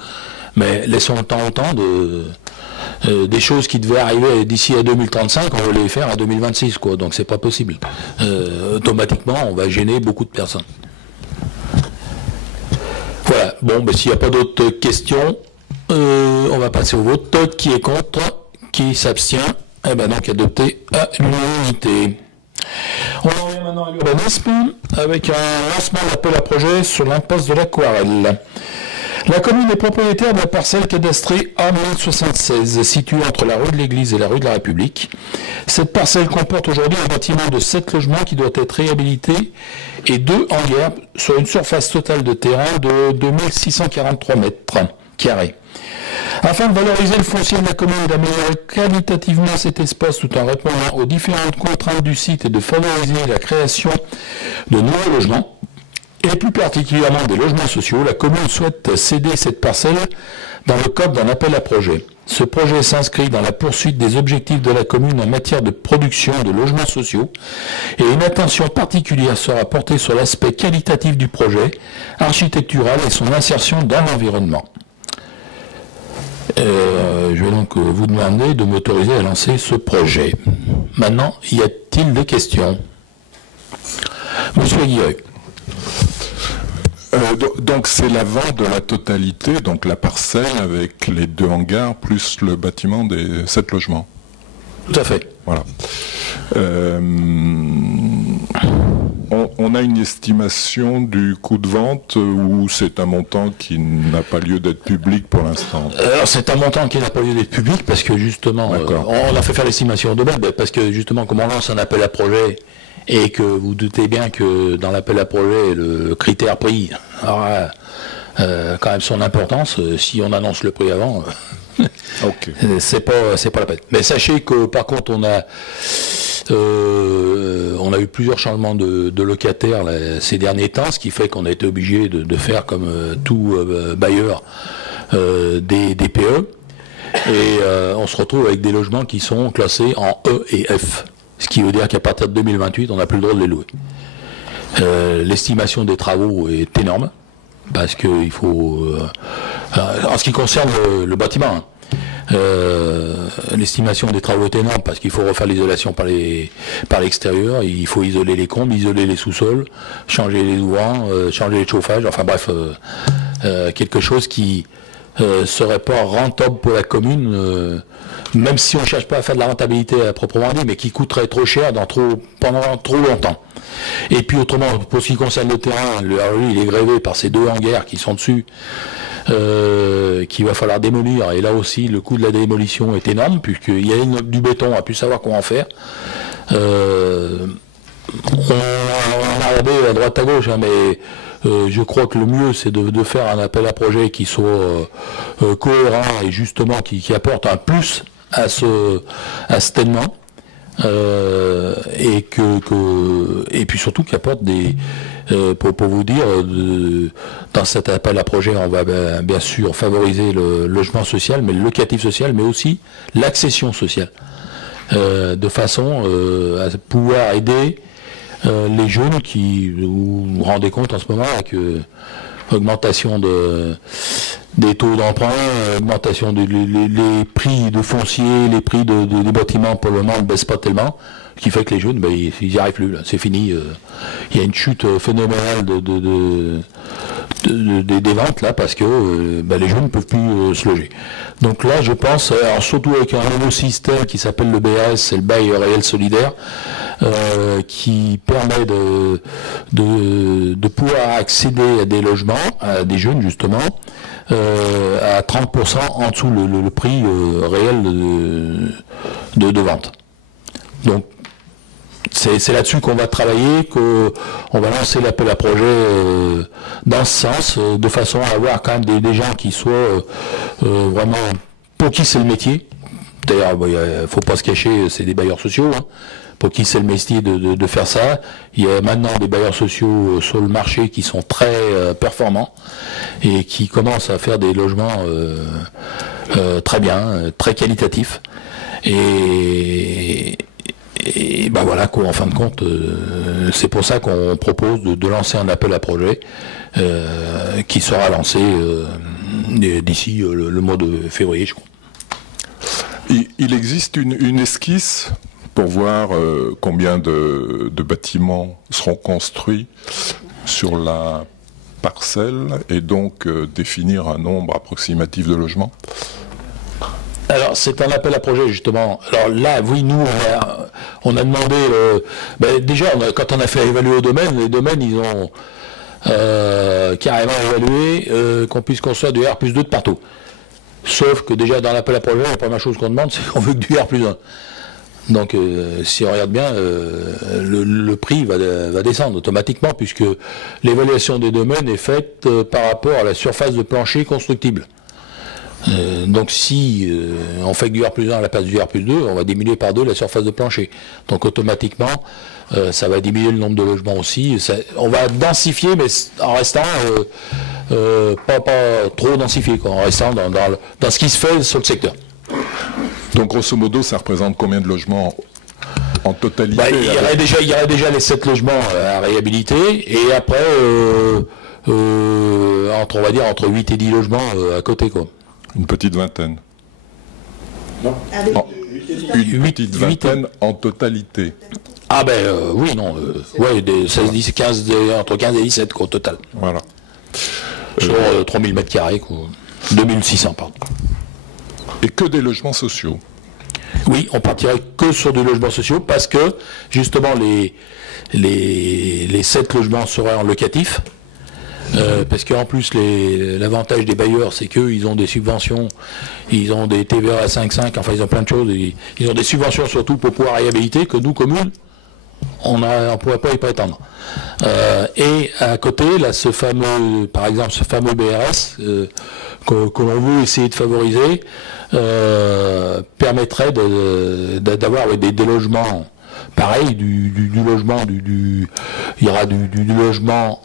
Mais laissons le temps au temps des choses qui devaient arriver d'ici à 2035, on va les faire à 2026, quoi. Donc c'est pas possible. Automatiquement, on va gêner beaucoup de personnes. Voilà. Bon, ben, s'il n'y a pas d'autres questions, on va passer au vote. Qui est contre? Qui s'abstient? Eh ben donc adopté à l'unanimité. On en revient maintenant à l'urbanisme avec un lancement d'appel à projet sur l'impasse de l'Aquarelle. La commune est propriétaire de la parcelle cadastrée A1076, située entre la rue de l'Église et la rue de la République. Cette parcelle comporte aujourd'hui un bâtiment de 7 logements qui doit être réhabilité et 2 hangars sur une surface totale de terrain de 2643 mètres carrés. Afin de valoriser le foncier de la commune et d'améliorer qualitativement cet espace tout en répondant aux différentes contraintes du site et de favoriser la création de nouveaux logements, et plus particulièrement des logements sociaux, la commune souhaite céder cette parcelle dans le cadre d'un appel à projet. Ce projet s'inscrit dans la poursuite des objectifs de la commune en matière de production de logements sociaux et une attention particulière sera portée sur l'aspect qualitatif du projet, architectural et son insertion dans l'environnement. Je vais donc vous demander de m'autoriser à lancer ce projet. Maintenant, y a-t-il des questions? Monsieur Aguirre. Donc c'est la vente de la totalité, donc la parcelle avec les 2 hangars plus le bâtiment des 7 logements. Tout à fait. Voilà. On a une estimation du coût de vente ou c'est un montant qui n'a pas lieu d'être public pour l'instant? Alors c'est un montant qui n'a pas lieu d'être public parce que justement, on a fait faire l'estimation de base parce que justement comme on lance un appel à projet et que vous doutez bien que dans l'appel à projet le critère prix aura quand même son importance, si on annonce le prix avant, okay. c'est pas la peine. Mais sachez que par contre on a eu plusieurs changements de locataires ces derniers temps, ce qui fait qu'on a été obligé de faire comme tout bailleur des DPE et on se retrouve avec des logements qui sont classés en E et F, ce qui veut dire qu'à partir de 2028 on n'a plus le droit de les louer. L'estimation des travaux est énorme parce qu'il faut en ce qui concerne le bâtiment, l'estimation des travaux est énorme parce qu'il faut refaire l'isolation par l'extérieur, il faut isoler les combles, isoler les sous-sols, changer les ouvrants, changer les chauffages, enfin bref, quelque chose qui serait pas rentable pour la commune, même si on ne cherche pas à faire de la rentabilité à proprement dit, mais qui coûterait trop cher pendant trop longtemps. Et puis autrement, pour ce qui concerne le terrain, lui il est grévé par ces 2 hangars qui sont dessus, qu'il va falloir démolir, et là aussi le coût de la démolition est énorme puisqu'il y a du béton, on a pu savoir comment faire. On a regardé à droite à gauche, hein, mais je crois que le mieux c'est de faire un appel à projet qui soit cohérent et justement qui apporte un plus à cet événement. Et puis surtout qui apporte pour vous dire, dans cet appel à projet, on va bien sûr favoriser le logement social, mais le locatif social, mais aussi l'accession sociale, de façon à pouvoir aider les jeunes qui, vous vous rendez compte en ce moment là, que augmentation des taux d'emprunt, augmentation les prix de foncier, les prix des bâtiments pour le moment ne baissent pas tellement, ce qui fait que les jeunes, ils n'y arrivent plus, là, c'est fini. Il y a une chute phénoménale des ventes là parce que les jeunes ne peuvent plus se loger. Donc là, je pense, alors surtout avec un nouveau système qui s'appelle le BRS, c'est le bail réel solidaire, qui permet de pouvoir accéder à des logements, à des jeunes justement, à 30% en dessous le prix réel de vente. Donc c'est là-dessus qu'on va travailler, qu'on va lancer l'appel à projet dans ce sens, de façon à avoir quand même des gens qui soient vraiment, pour qui c'est le métier. D'ailleurs, il ne faut pas se cacher, c'est des bailleurs sociaux, hein, pour qui c'est le métier de faire ça. Il y a maintenant des bailleurs sociaux sur le marché qui sont très performants et qui commencent à faire des logements très bien, très qualitatifs. Et voilà quoi, en fin de compte, c'est pour ça qu'on propose de lancer un appel à projet qui sera lancé d'ici le mois de février, je crois. Il existe une esquisse pour voir combien de bâtiments seront construits sur la parcelle et donc définir un nombre approximatif de logements? Alors, c'est un appel à projet, justement. Alors là, oui, nous, on a demandé... déjà, quand on a fait évaluer au domaine, les domaines, ils ont carrément évalué qu'on puisse construire du R+2 de partout. Sauf que déjà, dans l'appel à projet, la première chose qu'on demande, c'est qu'on veut que du R+1. Donc, si on regarde bien, le prix va descendre automatiquement, puisque l'évaluation des domaines est faite par rapport à la surface de plancher constructible. Donc si on fait que du R+1 à la place du R+2, on va diminuer par 2 la surface de plancher. Donc automatiquement, ça va diminuer le nombre de logements aussi. On va densifier, mais en restant pas trop densifié, quoi, en restant dans ce qui se fait sur le secteur. Donc grosso modo, ça représente combien de logements en totalité? Il y aurait déjà les 7 logements à réhabiliter, et après, entre 8 et 10 logements à côté, quoi. Une petite vingtaine. Non. Une petite vingtaine en totalité. Ah oui, non. Ouais, 16, 10, 15, entre 15 et 17 quoi, au total. Voilà. Sur 3000 m², quoi. 2600, pardon. Et que des logements sociaux? Oui, on partirait que sur des logements sociaux parce que, justement, les 7 logements seraient en locatif. Parce qu'en plus, l'avantage des bailleurs, c'est qu'ils ont des subventions, ils ont des TVA à 5,5, enfin ils ont plein de choses, ils ont des subventions surtout pour pouvoir réhabiliter, que nous, communes, on ne pourrait pas y prétendre. Et à côté, là, par exemple, ce fameux BRS que l'on veut essayer de favoriser, permettrait d'avoir des logements. Pareil, du logement, il y aura du logement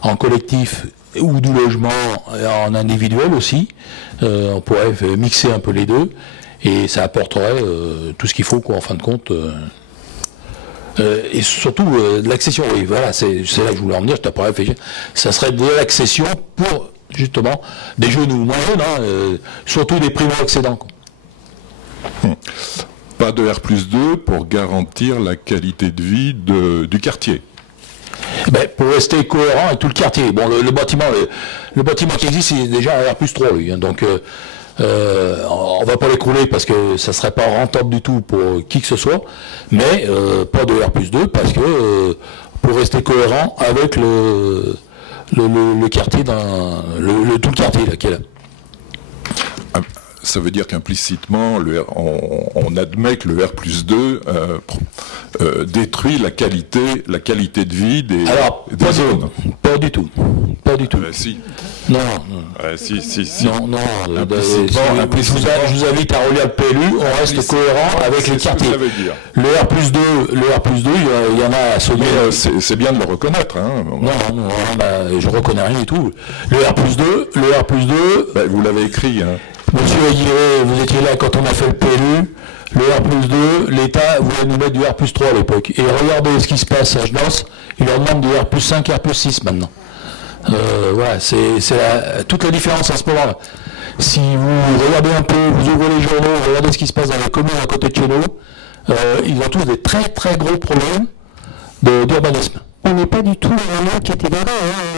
en collectif ou du logement en individuel aussi. On pourrait mixer un peu les deux et ça apporterait tout ce qu'il faut, quoi, en fin de compte. Et surtout de l'accession, oui, voilà, c'est là que je voulais en venir, je t'ai pas réfléchi. Ça serait de l'accession pour justement des jeunes ou moins jeunes, surtout des primo-accédants. Pas de R+2 pour garantir la qualité de vie du quartier. Pour rester cohérent avec tout le quartier. Bon, le bâtiment qui existe, c'est déjà un R+3, lui. Hein, donc, on va pas l'écrouler parce que ça serait pas rentable du tout pour qui que ce soit. Mais pas de R+2 parce que pour rester cohérent avec le quartier, tout le quartier là, qui est là. Ça veut dire qu'implicitement, on admet que le R+2 détruit la qualité de vie des zones. Pas du tout. Si. Non. Si. Non. Je vous invite à relire le PLU. On reste cohérent avec les quartiers. Le R+2, il y en a à sommer. C'est bien de le reconnaître. Hein. Non, je reconnais rien du tout. Le R+2. Vous l'avez écrit. Hein. Monsieur Aguirre, vous étiez là quand on a fait le PLU, le R+2, l'État voulait nous mettre du R+3 à l'époque. Et regardez ce qui se passe à Genasse, il leur demande du R+5, R+6 maintenant. Voilà, c'est toute la différence à ce moment-là. Si vous regardez un peu, vous ouvrez les journaux, vous regardez ce qui se passe dans les communes à côté de chez nous, ils ont tous des très très gros problèmes d'urbanisme. On n'est pas du tout dans la même catégorie.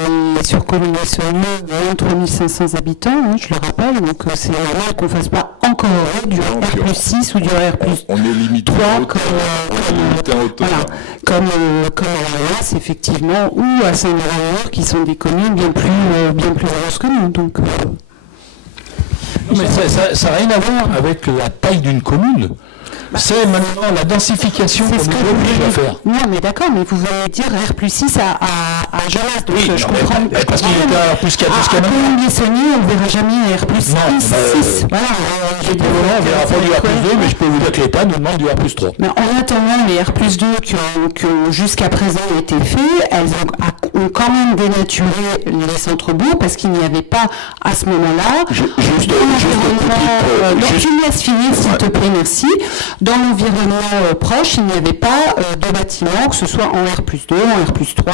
On est sur Coligny-Saunier, 23 500 habitants, hein, je le rappelle, donc c'est normal qu'on ne fasse pas encore du R+6 ou du R+3. On est limité comme à Arras, effectivement, ou à Saint-Laurent, qui sont des communes bien plus grosses que nous. Donc, mais ça n'a rien à voir avec la taille d'une commune. C'est maintenant la densification qu'on est obligé à faire. Non, mais d'accord, mais vous venez dire R+6 à Genasse, donc oui, je comprends. Parce qu'il était à R+4 jusqu'à maintenant. À Coligny-Saunier, on ne verra jamais un R+6. Voilà, on verra pas du R+2, mais je peux vous dire que l'État nous demande du R+3. Mais en attendant, les R+2 qui ont jusqu'à présent été faits, elles ont quand même dénaturé les centres-bourgs, parce qu'il n'y avait pas, à ce moment-là, tu me laisses finir, s'il te plaît, merci. Dans l'environnement proche, il n'y avait pas de bâtiments, que ce soit en R+2, en R+3,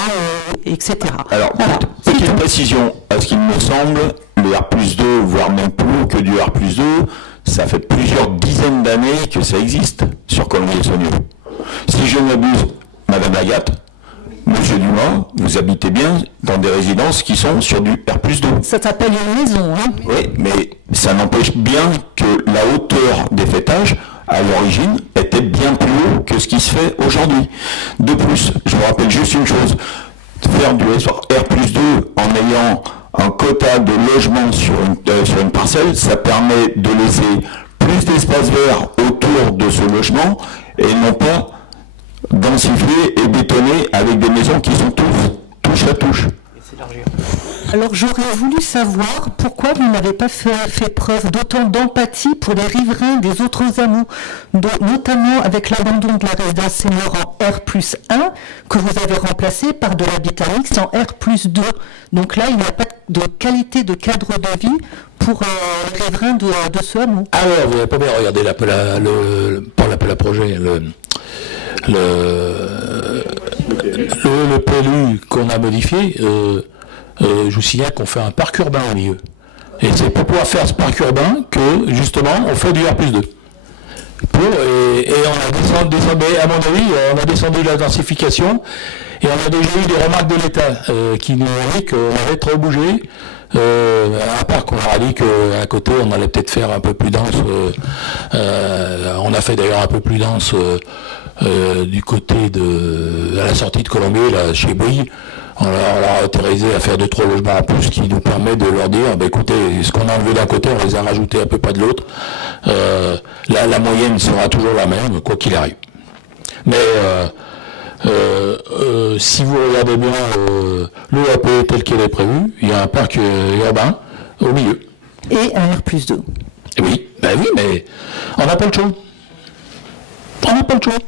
etc. Alors, voilà, petite précision, à ce qu'il me semble, le R+2, voire même plus que du R+2, ça fait plusieurs dizaines d'années que ça existe sur Coligny-Saunier. Si je ne m'abuse, Madame Lagathe, Monsieur Dumas, vous habitez bien dans des résidences qui sont sur du R+2. Ça s'appelle une maison, hein. Oui, mais ça n'empêche bien que la hauteur des fêtages, à l'origine, était bien plus haut que ce qui se fait aujourd'hui. De plus, je vous rappelle juste une chose, faire du R+2 en ayant un quota de logement sur une parcelle, ça permet de laisser plus d'espace vert autour de ce logement et non pas densifier et bétonner avec des maisons qui sont touche à touche. Alors j'aurais voulu savoir pourquoi vous n'avez pas fait preuve d'autant d'empathie pour les riverains des autres hameaux, notamment avec l'abandon de la résidence senior en R+1 que vous avez remplacé par de l'habitat mixte en R+2. Donc là, il n'y a pas de qualité de cadre de vie pour les riverains de ce hameau. Alors, vous n'avez pas bien regardé l'appel à projet, le PLU qu'on a modifié. Je vous signale qu'on fait un parc urbain au milieu. Et c'est pour pouvoir faire ce parc urbain que, justement, on fait du R+2. Et on a descendu, à mon avis, on a descendu la densification, et on a déjà eu des remarques de l'État qui nous ont dit qu'on avait trop bougé, à part qu'on leur a dit qu'à côté, on allait peut-être faire un peu plus dense. On a fait d'ailleurs un peu plus dense du côté à la sortie de Colombier, là, chez Bouygues. On leur a autorisé à faire 2-3 logements en plus, qui nous permet de leur dire, écoutez, ce qu'on a enlevé d'un côté, on les a rajoutés un peu près de l'autre. La moyenne sera toujours la même, quoi qu'il arrive. Mais si vous regardez bien l'OAP tel qu'elle est prévue, il y a un parc urbain au milieu. Et un R+2. Oui, oui, mais on n'a pas le choix. On n'a pas le choix.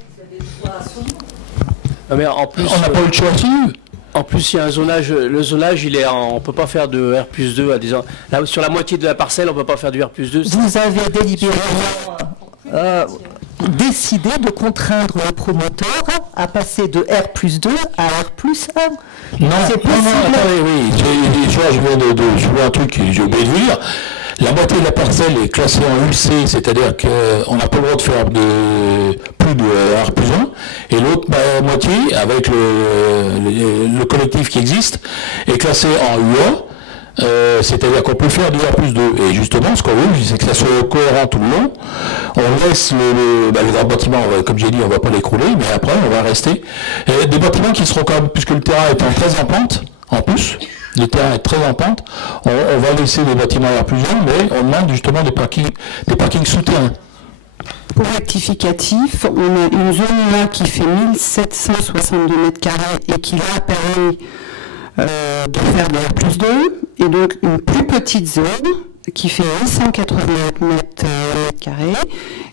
Non, mais en plus, on n'a pas eu le choix dessus. En plus, il y a un zonage. Le zonage, on ne peut pas faire de R+2 à des ans. Là, sur la moitié de la parcelle, on ne peut pas faire du R+2. Vous avez délibérément décidé de contraindre le promoteur à passer de R+2 à R+1. Non, attendez, oui. Je vois un truc que j'ai oublié de vous dire. La moitié de la parcelle est classée en UC, c'est-à-dire qu'on n'a pas le droit de faire plus de R+1, et l'autre moitié, avec le collectif qui existe, est classée en UA, c'est-à-dire qu'on peut faire du R+2. Et justement, ce qu'on veut, c'est que ça soit cohérent tout le long. On laisse les grands bâtiments, comme j'ai dit, on ne va pas l'écrouler, mais après, on va rester. Des bâtiments qui seront quand même, puisque le terrain est très en pente, en plus, le terrain est très en pente, on va laisser des bâtiments R+1, mais on demande justement des parkings souterrains. Pour rectificatif, on a une zone là qui fait 1762 mètres carrés et qui a permis de faire des R+2, et donc une plus petite zone, qui fait 889 mètres carrés,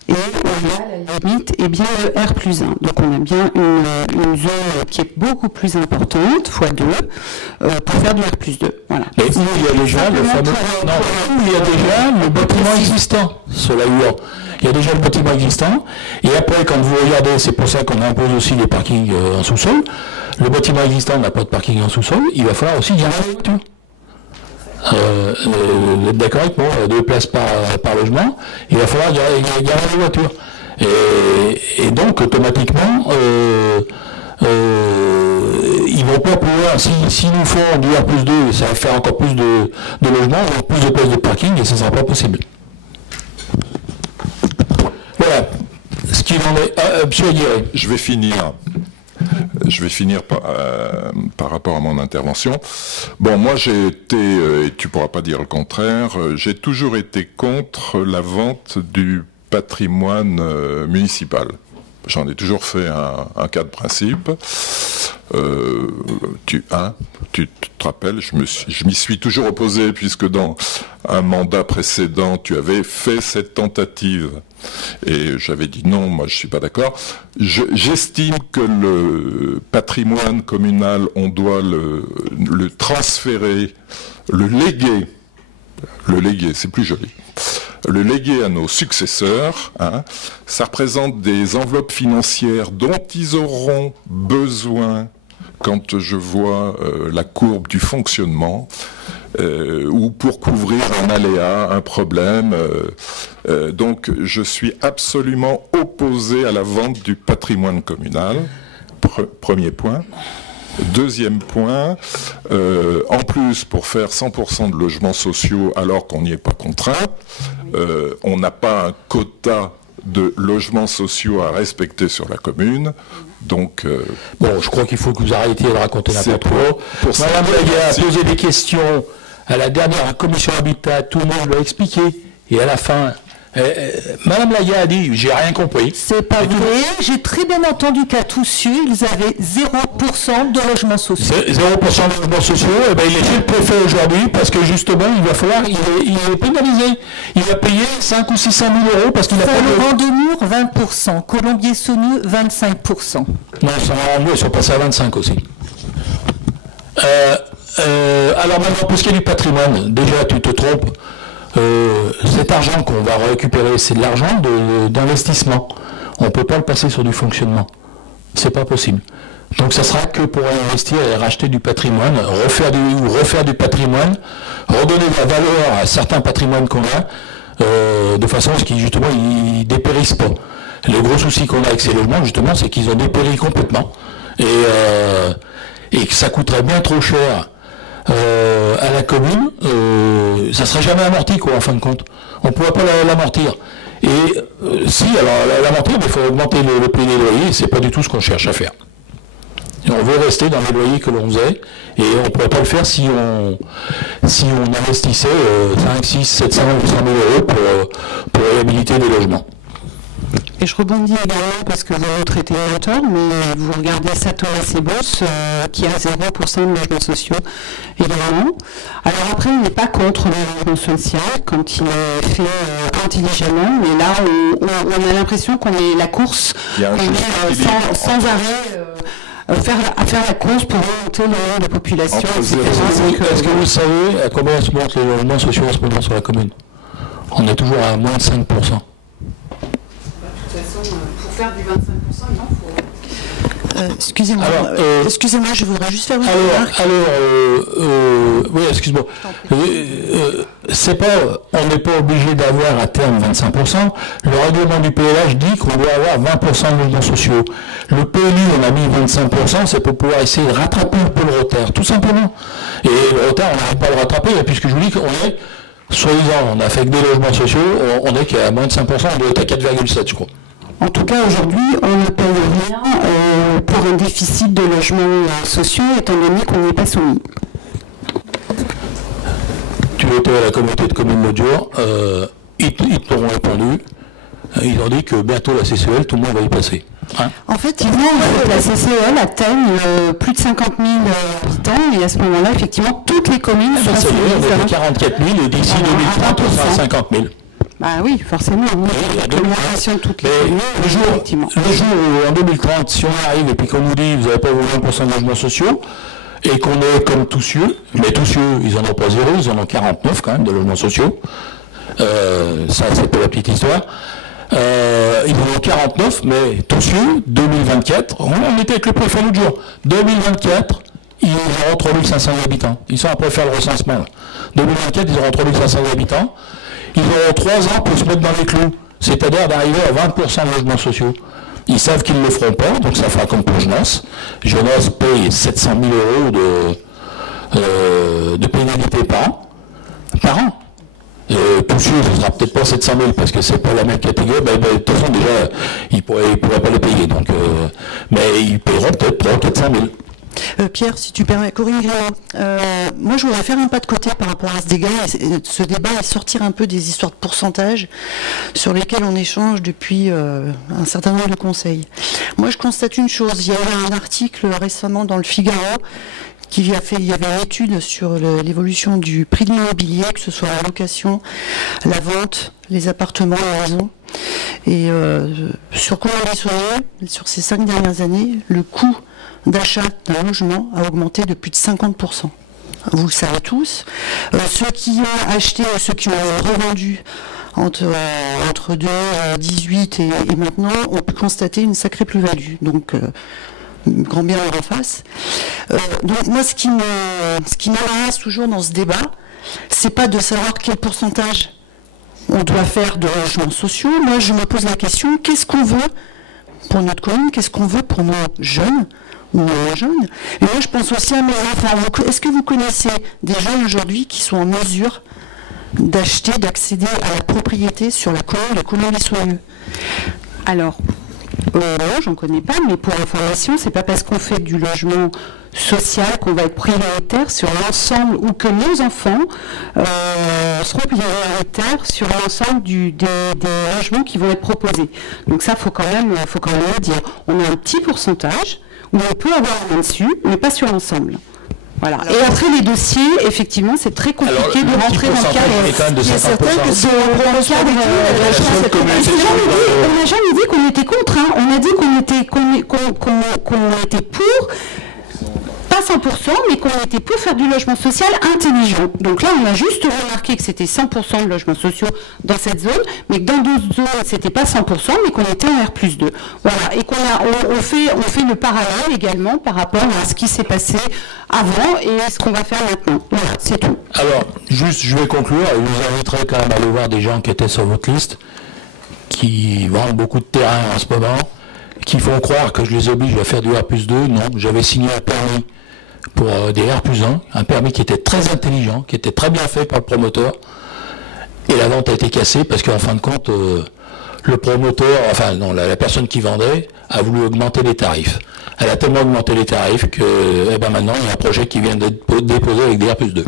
et la limite est bien le R+1. Donc on a bien une zone qui est beaucoup plus importante, x2, pour faire du R+2. Voilà. Et où il y a déjà le fameux... Non, où il y a déjà le bâtiment existant, cela il y a déjà le bâtiment existant, et après quand vous regardez, c'est pour ça qu'on impose aussi les parkings en sous-sol, le bâtiment existant n'a pas de parking en sous-sol, il va falloir aussi garer les voitures. Vous êtes d'accord avec moi, 2 places par logement, il va falloir garer les voitures. Et donc automatiquement, ils vont pas pouvoir, si nous font du R+2, ça va faire encore plus de logements, donc plus de places de parking, et ça ne sera pas possible. Voilà ce qu'il en est. Monsieur Aguirre. Je vais finir par rapport à mon intervention. Bon, moi j'ai été, et tu pourras pas dire le contraire, j'ai toujours été contre la vente du patrimoine municipal. J'en ai toujours fait un cas de principe. Tu te rappelles, je m'y suis toujours opposé, puisque dans un mandat précédent, tu avais fait cette tentative. Et j'avais dit non, moi je suis pas d'accord. J'estime que le patrimoine communal, on doit le transférer, le léguer, c'est plus joli. Le léguer à nos successeurs, ça représente des enveloppes financières dont ils auront besoin quand je vois la courbe du fonctionnement, ou pour couvrir un aléa, un problème. Donc je suis absolument opposé à la vente du patrimoine communal, premier point. Deuxième point, en plus, pour faire 100% de logements sociaux alors qu'on n'y est pas contraint, on n'a pas un quota de logements sociaux à respecter sur la commune. Donc, bon, je crois qu'il faut que vous arrêtiez de raconter n'importe quoi. Madame Laga a posé des questions à la dernière commission habitat, tout le monde l'a expliqué, et à la fin... Madame Laga a dit, j'ai rien compris. C'est pas vrai, j'ai très bien entendu qu'à Toussus, ils avaient 0% de logements sociaux. 0% de logements sociaux, et ben il est chez le préfet aujourd'hui parce que justement, il va falloir, il est pénalisé. Il va payer 5 ou 600 000 euros parce qu'il a pas de... Saint-Laurent-de-Mur, 20%, Colombier-Saunieux, 25%. Non, Saint-Laurent-de-Mur, ils sont passés à 25 aussi. Alors maintenant, pour ce qui est du patrimoine, déjà tu te trompes. Cet argent qu'on va récupérer, c'est de l'argent d'investissement. On ne peut pas le passer sur du fonctionnement. C'est pas possible. Donc ça sera que pour investir et racheter du patrimoine, refaire du patrimoine, redonner de la valeur à certains patrimoines qu'on a, de façon à ce qu'ils justement ils dépérissent pas. Le gros souci qu'on a avec ces logements, justement, c'est qu'ils ont dépéri complètement. Et que ça coûterait bien trop cher à la commune, ça ne sera jamais amorti, quoi, en fin de compte. On ne pourra pas l'amortir. Et si, alors l'amortir, il faut augmenter le prix des loyers, c'est pas du tout ce qu'on cherche à faire. Et on veut rester dans les loyers que l'on faisait, et on ne pourrait pas le faire si on investissait 5, 6, 700, 800 000 euros pour réhabiliter des logements. Et je rebondis également parce que vous me traitez de menteur, mais vous regardez Satoras et Boss qui a 0% de logements sociaux, évidemment. Alors après, on n'est pas contre le logement social quand il est fait intelligemment, mais là, on a l'impression qu'on est la course, qu'on est sans arrêt à faire la course pour remonter le nombre de population. Est-ce que vous savez à combien se montent les logements sociaux en ce moment sur la commune? On est toujours à moins de 5%. Pour faire du 25%, il en faut. Excusez-moi, je voudrais juste faire une remarque. Oui, excuse-moi. On n'est pas obligé d'avoir à terme 25%. Le règlement du PLH dit qu'on doit avoir 20% de logements sociaux. Le PLU, on a mis 25%, c'est pour pouvoir essayer de rattraper un peu le retard, tout simplement. Et le retard, on n'arrive pas à le rattraper, puisque je vous dis qu'on est, soi-disant, on a fait que des logements sociaux, on est qu'à moins de 5%, on doit être à 4,7, je crois. En tout cas, aujourd'hui, on ne paye rien pour un déficit de logements sociaux, étant donné qu'on n'est pas soumis. Tu étais à la communauté de communes l'autre jour, ils t'auront répondu, ils ont dit que bientôt la CCEL, tout le monde va y passer. Hein. En fait, la CCL atteigne plus de 50 000 habitants et à ce moment-là, effectivement, toutes les communes sont soumises. On est à 44 000 et d'ici 2030, on sera à 50 000. Bah oui, forcément. L'agglomération de toutes les communes. Le jour où, en 2030, si on arrive et puis qu'on nous dit vous n'avez pas vos 20% de logements sociaux, et qu'on est comme Toussieux, mais Toussieux, ils n'en ont pas 0, ils en ont 49 quand même de logements sociaux. Ça, c'est pour la petite histoire. Ils en ont 49, mais Toussieux, 2024, on était avec le préfet l'autre jour. 2024, ils auront 3500 habitants. Ils sont après faire le recensement. 2024, ils auront 3500 habitants. Ils auront 3 ans pour se mettre dans les clous, c'est-à-dire d'arriver à 20% de logements sociaux. Ils savent qu'ils ne le feront pas, donc ça fera comme pour Jeunesse. Jeunesse paye 700 000 € de pénalité par an. Toussieux, ce ne sera peut-être pas 700 000 parce que c'est pas la même catégorie. De toute façon, déjà, ils ne pourraient pas les payer. Donc, mais ils paieront peut-être 300 000 ou 400 000. Pierre, si tu permets, Corinne Grévin, moi je voudrais faire un pas de côté par rapport à ce débat et sortir un peu des histoires de pourcentage sur lesquelles on échange depuis un certain nombre de conseils. Moi je constate une chose, il y avait un article récemment dans le Figaro il y avait une étude sur l'évolution du prix de l'immobilier, que ce soit la location, la vente, les appartements, les maisons. Et sur Colombie-Saunier, sur ces 5 dernières années, le coût d'achat d'un logement a augmenté de plus de 50%. Vous le savez tous. Ceux qui ont acheté, ceux qui ont revendu entre 2018 et maintenant ont pu constater une sacrée plus-value. Donc, grand bien leur en face. Donc moi, ce qui m'intéresse toujours dans ce débat, c'est pas de savoir quel pourcentage on doit faire de logements sociaux. Moi, je me pose la question, qu'est-ce qu'on veut pour notre commune, qu'est-ce qu'on veut pour nos jeunes ou nos jeunes. Et moi, je pense aussi à mes enfants. Est-ce que vous connaissez des jeunes aujourd'hui qui sont en mesure d'acheter, d'accéder à la propriété sur la commune de Colombie-Saunier? Alors, non, j'en connais pas, mais pour information, c'est pas parce qu'on fait du logement social qu'on va être prioritaire sur l'ensemble, ou que nos enfants seront prioritaires sur l'ensemble des logements qui vont être proposés. Donc ça, faut quand même le dire. On a un petit pourcentage où on peut avoir la main dessus, mais pas sur l'ensemble. Voilà. Et après les dossiers, effectivement, c'est très compliqué de rentrer dans le cadre. Il y a certains que c'est on n'a jamais dit qu'on était contre, hein. On a dit qu'on était pour, pas 100%, mais qu'on était pour faire du logement social intelligent. Donc là, on a juste remarqué que c'était 100% de logements sociaux dans cette zone, mais que dans d'autres zones, c'était pas 100%, mais qu'on était en R+2. Voilà. Et on fait le parallèle également par rapport à ce qui s'est passé avant et ce qu'on va faire maintenant. Voilà, c'est tout. Alors, juste, je vais conclure, et je vous inviterai quand même à aller voir des gens qui étaient sur votre liste, qui vendent beaucoup de terrain en ce moment, qui font croire que je les oblige à faire du R+2. Non, j'avais signé un permis pour des R+1, un permis qui était très intelligent, qui était très bien fait par le promoteur, et la vente a été cassée parce qu'en fin de compte, le promoteur, enfin non, la personne qui vendait a voulu augmenter les tarifs. Elle a tellement augmenté les tarifs que maintenant il y a un projet qui vient d'être déposé avec des R+2.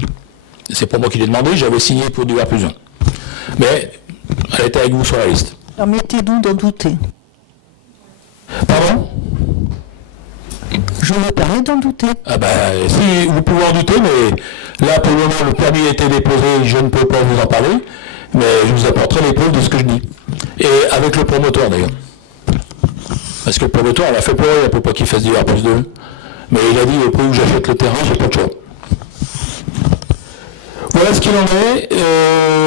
C'est pas moi qui l'ai demandé, j'avais signé pour du R+1. Mais elle était avec vous sur la liste. Permettez-nous d'en douter. Pardon ? Je me permets d'en douter. Ah si vous pouvez en douter, mais là pour le moment le permis a été déposé, je ne peux pas vous en parler, mais je vous apporterai les preuves de ce que je dis. Et avec le promoteur d'ailleurs. Parce que le promoteur, elle a fait pleurer, elle ne peut pas qu'il fasse du R+2. Mais il a dit au prix où j'achète le terrain, j'ai pas de choix. Voilà ce qu'il en est.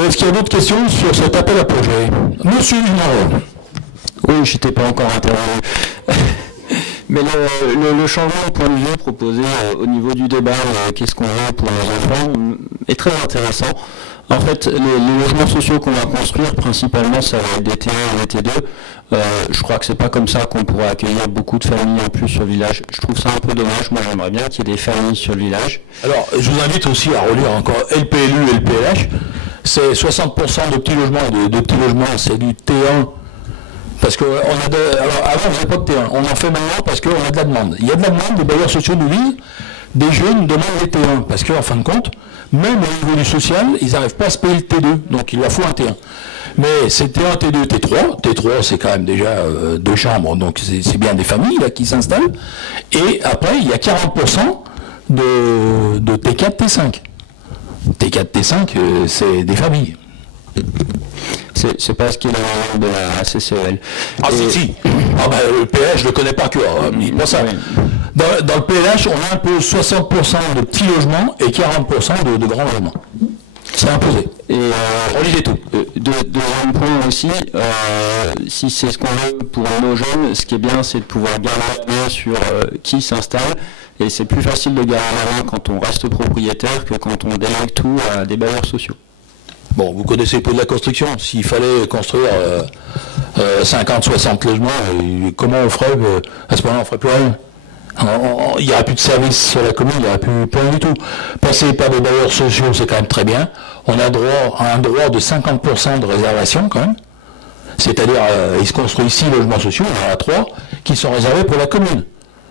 Est-ce qu'il y a d'autres questions sur cet appel à projet? Monsieur Vigneron. Oui, je n'étais pas encore intervenu. Mais le changement de point de vue proposé au niveau du débat, qu'est-ce qu'on veut pour nos enfants, est très intéressant. En fait, les logements sociaux qu'on va construire, principalement, ça va être des T1 et des T2. Je crois que c'est pas comme ça qu'on pourra accueillir beaucoup de familles en plus sur le village. Je trouve ça un peu dommage. Moi, j'aimerais bien qu'il y ait des familles sur le village. Alors, je vous invite aussi à relire encore LPLU et LPLH. C'est 60% de petits logements, de petits logements, c'est du T1. Parce que alors avant, on ne faisait pas de T1. On en fait maintenant parce qu'on a de la demande. Il y a de la demande, des bailleurs sociaux nous disent, des jeunes demandent les T1. Parce qu'en fin de compte, même au niveau du social, ils n'arrivent pas à se payer le T2. Donc il leur faut un T1. Mais c'est T1, T2, T3. T3, c'est quand même déjà 2 chambres, donc c'est bien des familles là, qui s'installent. Et après, il y a 40% de T4, T5. T4, T5, c'est des familles. C'est pas ce qu'il est de la CCEL. Ah si. Ah, bah, le PLH, je le connais par cœur. Pour ça. Dans le PLH, on impose 60% de petits logements et 40% de grands logements. C'est imposé. Et relisez tout. Deuxième point aussi, si c'est ce qu'on veut pour nos jeunes, ce qui est bien, c'est de pouvoir garder la main sur qui s'installe. Et c'est plus facile de garder la main quand on reste propriétaire que quand on délègue tout à des bailleurs sociaux. Bon, vous connaissez le prix de la construction. S'il fallait construire 50, 60 logements, comment on ferait à ce moment-là, on ferait plus rien. Il n'y aura plus de services sur la commune, il n'y aura plus rien du tout. Passer par des bailleurs sociaux, c'est quand même très bien. On a droit à un droit de 50% de réservation quand même. C'est-à-dire, il se construit 6 logements sociaux, il y en a 3 qui sont réservés pour la commune.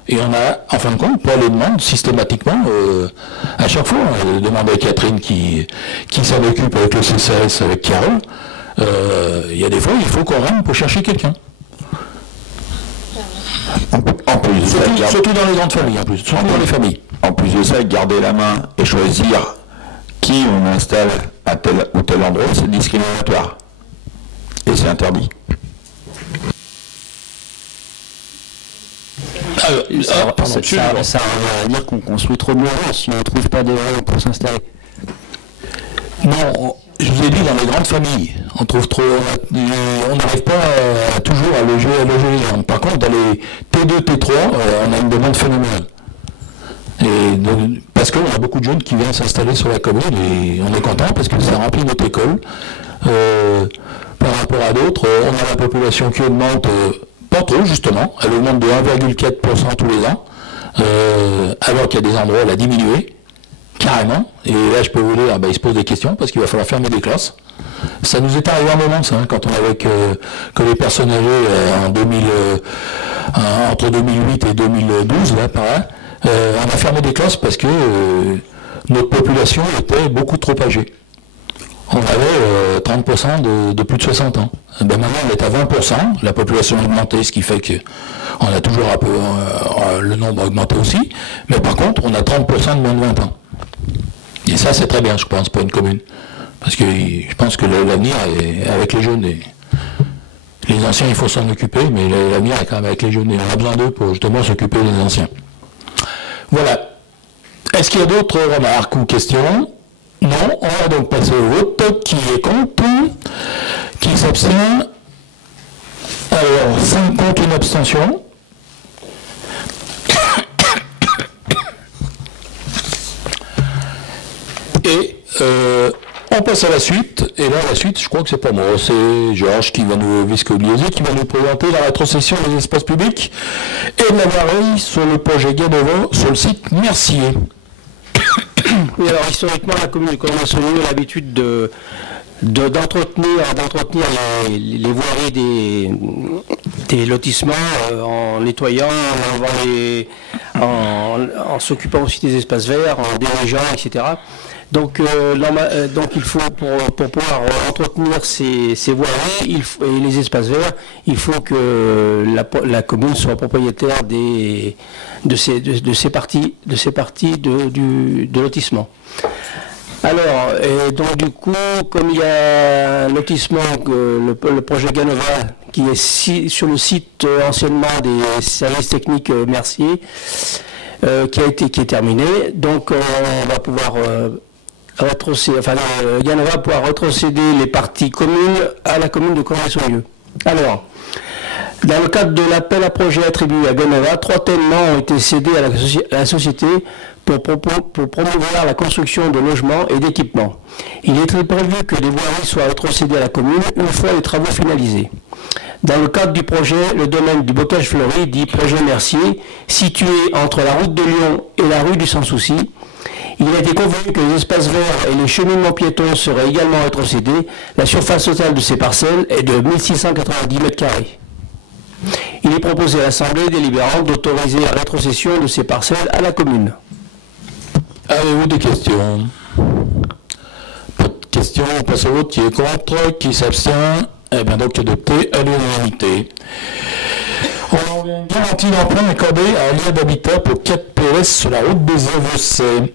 Et on a, en fin de compte, pas les demandes systématiquement à chaque fois. Demandez à Catherine qui s'en occupe avec le CCS, avec Carole. Il y a des fois, il faut qu'on rame pour chercher quelqu'un. En plus de ça, surtout dans les grandes familles, en plus, surtout dans les familles. En plus de ça, garder la main et choisir qui on installe à tel ou tel endroit, c'est discriminatoire. Et c'est interdit. Ça revient à dire qu'on construit trop de logements si on ne trouve pas des gens pour s'installer. Non, je vous ai dit, dans les grandes familles, on trouve trop, on n'arrive pas toujours à loger les gens. Par contre, dans les T2, T3, on a une demande phénoménale. Parce qu'on a beaucoup de jeunes qui viennent s'installer sur la commune et on est content parce que ça remplit notre école. Par rapport à d'autres, on a la population qui augmente, pas trop justement, elle augmente de 1,4% tous les ans, alors qu'il y a des endroits où elle a diminué. Carrément, et là je peux vous dire, il se pose des questions parce qu'il va falloir fermer des classes. Ça nous est arrivé un moment, ça, quand on avait que les personnes âgées entre 2008 et 2012, là, par là, on a fermé des classes parce que notre population était beaucoup trop âgée. On avait 30% de plus de 60 ans. Maintenant on est à 20%, la population a augmenté, ce qui fait qu'on a toujours un peu le nombre a augmenté aussi, mais par contre on a 30% de moins de 20 ans. Et ça, c'est très bien, je pense, pour une commune. Parce que je pense que l'avenir est avec les jeunes. Les anciens, il faut s'en occuper, mais l'avenir est quand même avec les jeunes. Et on a besoin d'eux pour justement s'occuper des anciens. Voilà. Est-ce qu'il y a d'autres remarques ou questions? Non. On va donc passer au vote. Qui est contre? Qui s'abstient? Alors, 5 contre, une abstention. Et on passe à la suite, et là la suite, je crois que c'est pas moi, c'est Georges qui va nous présenter la rétrocession des espaces publics et de la voirie sur le projet Ganova sur le site Mercier. Oui, alors historiquement, la commune de Colomb-Massonnier a l'habitude d'entretenir les voiries des lotissements en nettoyant, en s'occupant aussi des espaces verts, en déneigeant, etc. Donc il faut, pour pouvoir entretenir ces voiries et les espaces verts, il faut que la commune soit propriétaire de ces parties de lotissement. Alors, et donc du coup, comme il y a un lotissement, le projet Ganova, qui est sur le site anciennement des services techniques Mercier, qui est terminé, donc on va pouvoir Ganova pourra retrocéder les parties communes à la commune de Colomb-Massonnier. Alors, dans le cadre de l'appel à projet attribué à Ganova, 3 terrains ont été cédés à la société pour promouvoir la construction de logements et d'équipements. Il est prévu que des voiries soient rétrocédées à la commune une fois les travaux finalisés. Dans le cadre du projet, le domaine du Bocage Fleuri, dit projet Mercier, situé entre la route de Lyon et la rue du Sans-Souci, il a été convenu que les espaces verts et les cheminements piétons seraient également rétrocédés. La surface totale de ces parcelles est de 1690 m². Il est proposé à l'Assemblée délibérante d'autoriser la rétrocession de ces parcelles à la commune. Avez-vous des questions? Pas de questions? questions. On passe au vote. Qui est contre? Qui s'abstient? Eh bien donc adopté à l'unanimité. On en vient une garantie d'emprunt accordée à Allied Habitat pour 4 PLS sur la route des Avocets.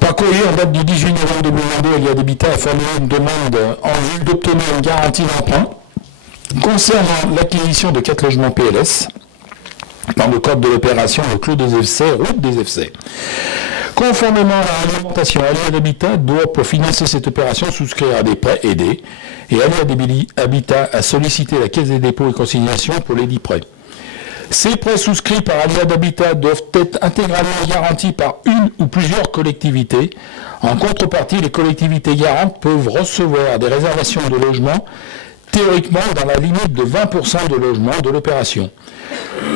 Par courrier en date du 18 novembre 2022, Allied Habitat a formulé une demande en vue d'obtenir une garantie d'emprunt concernant l'acquisition de 4 logements PLS dans le cadre de l'opération Le Clos des FC, route des FC. Conformément à la réglementation, Allied Habitat doit, pour financer cette opération, souscrire à des prêts aidés, et Allied Habitat a sollicité la Caisse des dépôts et consignations pour les 10 prêts. Ces prêts souscrits par Allied Habitat doivent être intégralement garantis par une ou plusieurs collectivités. En contrepartie, les collectivités garantes peuvent recevoir des réservations de logements, théoriquement dans la limite de 20% de logements de l'opération.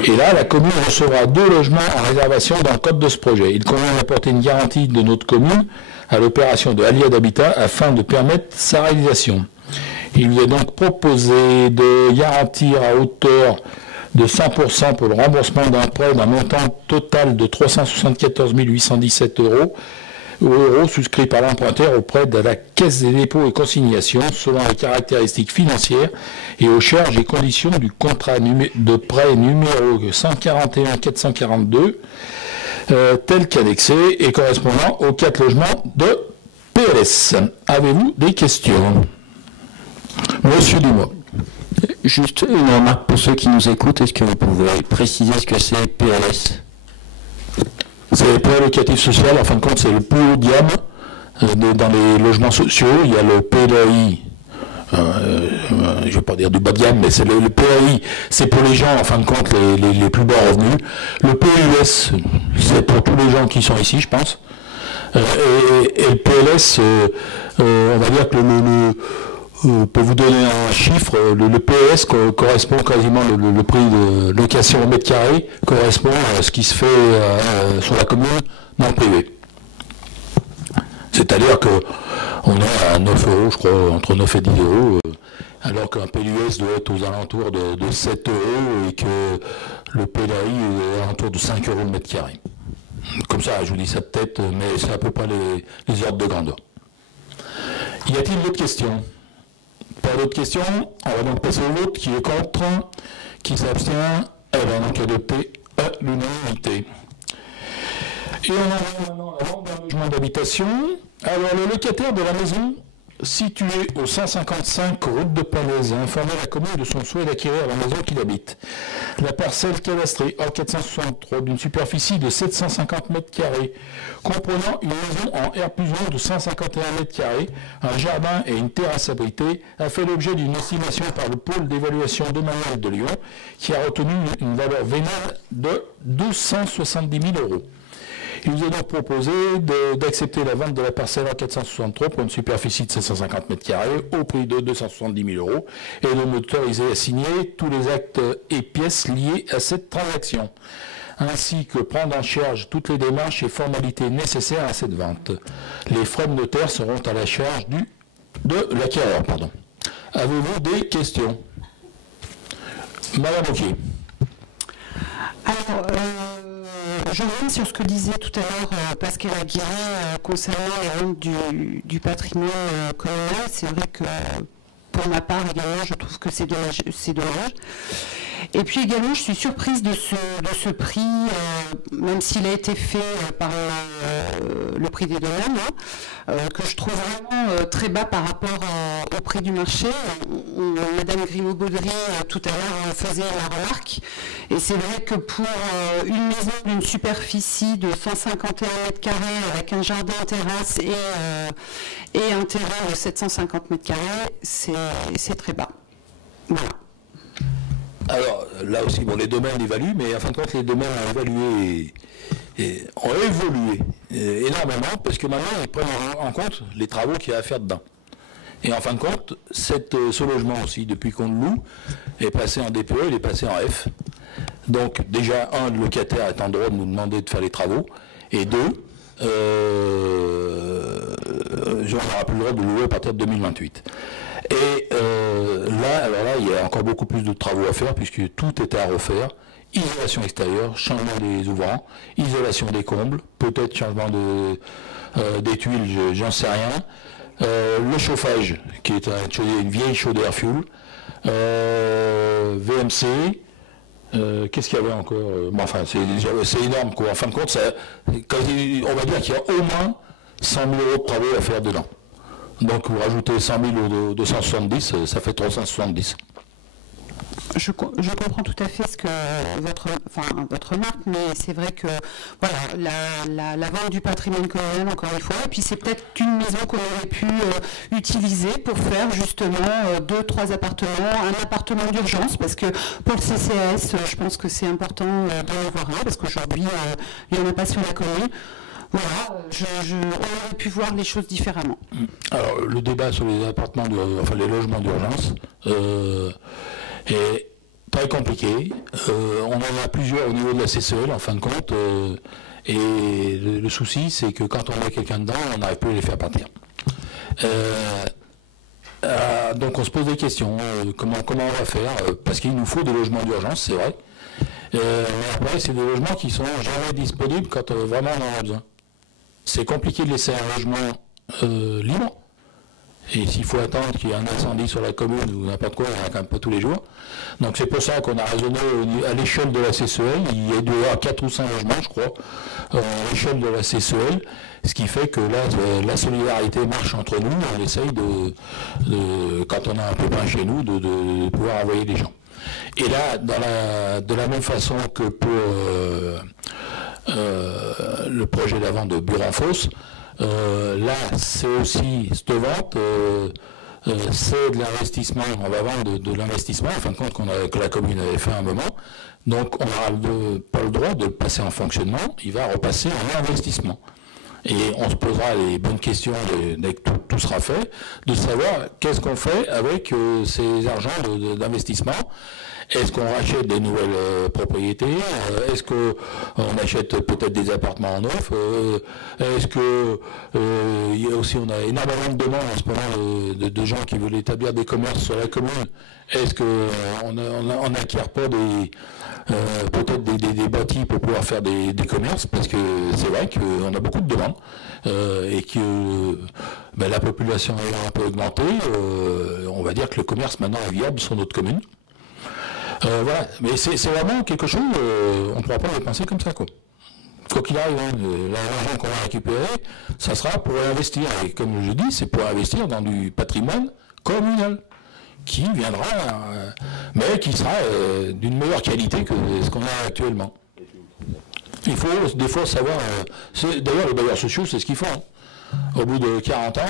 Et là, la commune recevra 2 logements en réservation dans le cadre de ce projet. Il convient d'apporter une garantie de notre commune à l'opération de Allied Habitat afin de permettre sa réalisation. Il lui est donc proposé de garantir à hauteur de 100% pour le remboursement d'un prêt d'un montant total de 374 817 euros souscrit par l'emprunteur auprès de la Caisse des dépôts et consignations selon les caractéristiques financières et aux charges et conditions du contrat de prêt numéro 141 442 tel qu'annexé et correspondant aux 4 logements de PLS. Avez-vous des questions? Monsieur Dumas. Juste une remarque pour ceux qui nous écoutent, est-ce que vous pouvez préciser ce que c'est PLS? C'est le prêt locatif social, en fin de compte c'est le plus haut de gamme dans les logements sociaux. Il y a le PLAI, je ne vais pas dire du bas de gamme, mais c'est le PLAI, c'est pour les gens en fin de compte les plus bas revenus. Le PLS, c'est pour tous les gens qui sont ici, je pense. Et le PLS, on va dire que pour vous donner un chiffre, le PLS correspond quasiment, le prix de location au mètre carré correspond à ce qui se fait sur la commune dans le privé. C'est-à-dire qu'on est à 9 euros, je crois, entre 9 et 10 euros, alors qu'un PLUS doit être aux alentours de 7 euros et que le PLAI est aux alentours de 5 euros le mètre carré. Comme ça, je vous dis ça de tête, mais c'est à peu près les ordres de grandeur. Y a-t-il d'autres questions? Pas d'autres questions? On va donc passer au vote. Qui est contre? Qui s'abstient? Elle va donc adopter à l'unanimité. Et on en va maintenant à la vente d'un logement d'habitation. Alors, le locataire de la maison située au 155 route de Palaise a informé la commune de son souhait d'acquérir la maison qu'il habite. La parcelle cadastrée A463 d'une superficie de 750 m², comprenant une maison en R+1 de 151 m², un jardin et une terrasse abritée, a fait l'objet d'une estimation par le pôle d'évaluation domaniale de Lyon, qui a retenu une valeur vénale de 270 000 euros. Il nous est donc proposé d'accepter la vente de la parcelle A463 pour une superficie de 750 m² au prix de 270 000 euros et de m'autoriser à signer tous les actes et pièces liés à cette transaction, ainsi que prendre en charge toutes les démarches et formalités nécessaires à cette vente. Les frais de notaire seront à la charge de l'acquéreur. Avez-vous des questions? Madame Auquier. Alors, je reviens sur ce que disait tout à l'heure Pascal Aguirre concernant les ventes du patrimoine communal. C'est vrai que pour ma part également, je trouve que c'est dommage. Et puis également, je suis surprise de ce prix, même s'il a été fait par le prix des domaines, que je trouve vraiment très bas par rapport au prix du marché. Madame Grimaud-Baudry, tout à l'heure, faisait la remarque. Et c'est vrai que pour une maison d'une superficie de 151 m² avec un jardin terrasse et un terrain de 750 m², c'est très bas. Voilà. Alors là aussi, bon, les domaines évaluent, mais en fin de compte, les domaines ont évolué énormément, parce que maintenant, ils prennent en compte les travaux qu'il y a à faire dedans. Et en fin de compte, ce logement aussi, depuis qu'on le loue, est passé en DPE, il est passé en F. Donc déjà, le locataire est en droit de nous demander de faire les travaux, et 2, on n'aura plus le droit de louer à partir de 2028. Et là, il y a encore beaucoup plus de travaux à faire puisque tout est à refaire. Isolation extérieure, changement des ouvrants, isolation des combles, peut-être changement des tuiles, j'en sais rien. le chauffage, qui est une vieille chaudière fuel, VMC, qu'est-ce qu'il y avait encore bon, enfin, c'est énorme, quoi. En fin de compte, on va dire qu'il y a au moins 100 000 € de travaux à faire dedans. Donc vous rajoutez 100 000 aux 270, ça fait 370. Je comprends tout à fait ce que votre remarque, mais c'est vrai que voilà, la vente du patrimoine colonial, encore une fois, et puis c'est peut-être une maison qu'on aurait pu utiliser pour faire justement 2-3 appartements, un appartement d'urgence, parce que pour le CCAS, je pense que c'est important d'en avoir un, parce qu'aujourd'hui, il n'y en a pas sur la commune. Voilà, on aurait pu voir les choses différemment. Alors, le débat sur les appartements, les logements d'urgence est très compliqué. On en a plusieurs au niveau de la CCEL, en fin de compte. Et le souci, c'est que quand on met quelqu'un dedans, on n'arrive plus à les faire partir. Donc on se pose des questions. Comment on va faire? Parce qu'il nous faut des logements d'urgence, c'est vrai. Mais après, c'est des logements qui sont jamais disponibles quand vraiment on en a besoin. C'est compliqué de laisser un logement libre. Et s'il faut attendre qu'il y ait un incendie sur la commune ou n'importe quoi, il n'y en a quand même pas tous les jours. Donc c'est pour ça qu'on a raisonné à l'échelle de la CCEL, il y a dû y avoir 4 ou 5 logements, je crois, à l'échelle de la CCEL, ce qui fait que là, la solidarité marche entre nous, on essaye quand on a un pépin chez nous, de pouvoir envoyer des gens. Et là, de la même façon que pour le projet d'avant de Buron-Fosse, là, c'est aussi cette vente, c'est de l'investissement, on va vendre de l'investissement, en fin de compte que la commune avait fait à un moment, donc on n'aura pas le droit de le passer en fonctionnement, il va repasser en investissement. Et on se posera les bonnes questions dès que tout sera fait, de savoir qu'est-ce qu'on fait avec ces argents d'investissement. Est-ce qu'on rachète des nouvelles propriétés? Est-ce qu'on achète peut-être des appartements en neuf? Est-ce que on a énormément de demandes en ce moment de gens qui veulent établir des commerces sur la commune? Est-ce qu'on n'acquiert pas peut-être des bâtis pour pouvoir faire des commerces? Parce que c'est vrai qu'on a beaucoup de demandes et que la population ayant un peu augmenté, on va dire que le commerce maintenant est viable sur notre commune. Voilà, mais c'est vraiment quelque chose, on ne pourra pas le penser comme ça, quoi. Quoi qu'il arrive, l'argent qu'on va récupérer, ça sera pour investir. Et comme je dis, c'est pour investir dans du patrimoine communal, qui viendra, mais qui sera d'une meilleure qualité que ce qu'on a actuellement. Il faut des fois savoir, d'ailleurs les bailleurs sociaux, c'est ce qu'ils font. Hein. Au bout de 40 ans,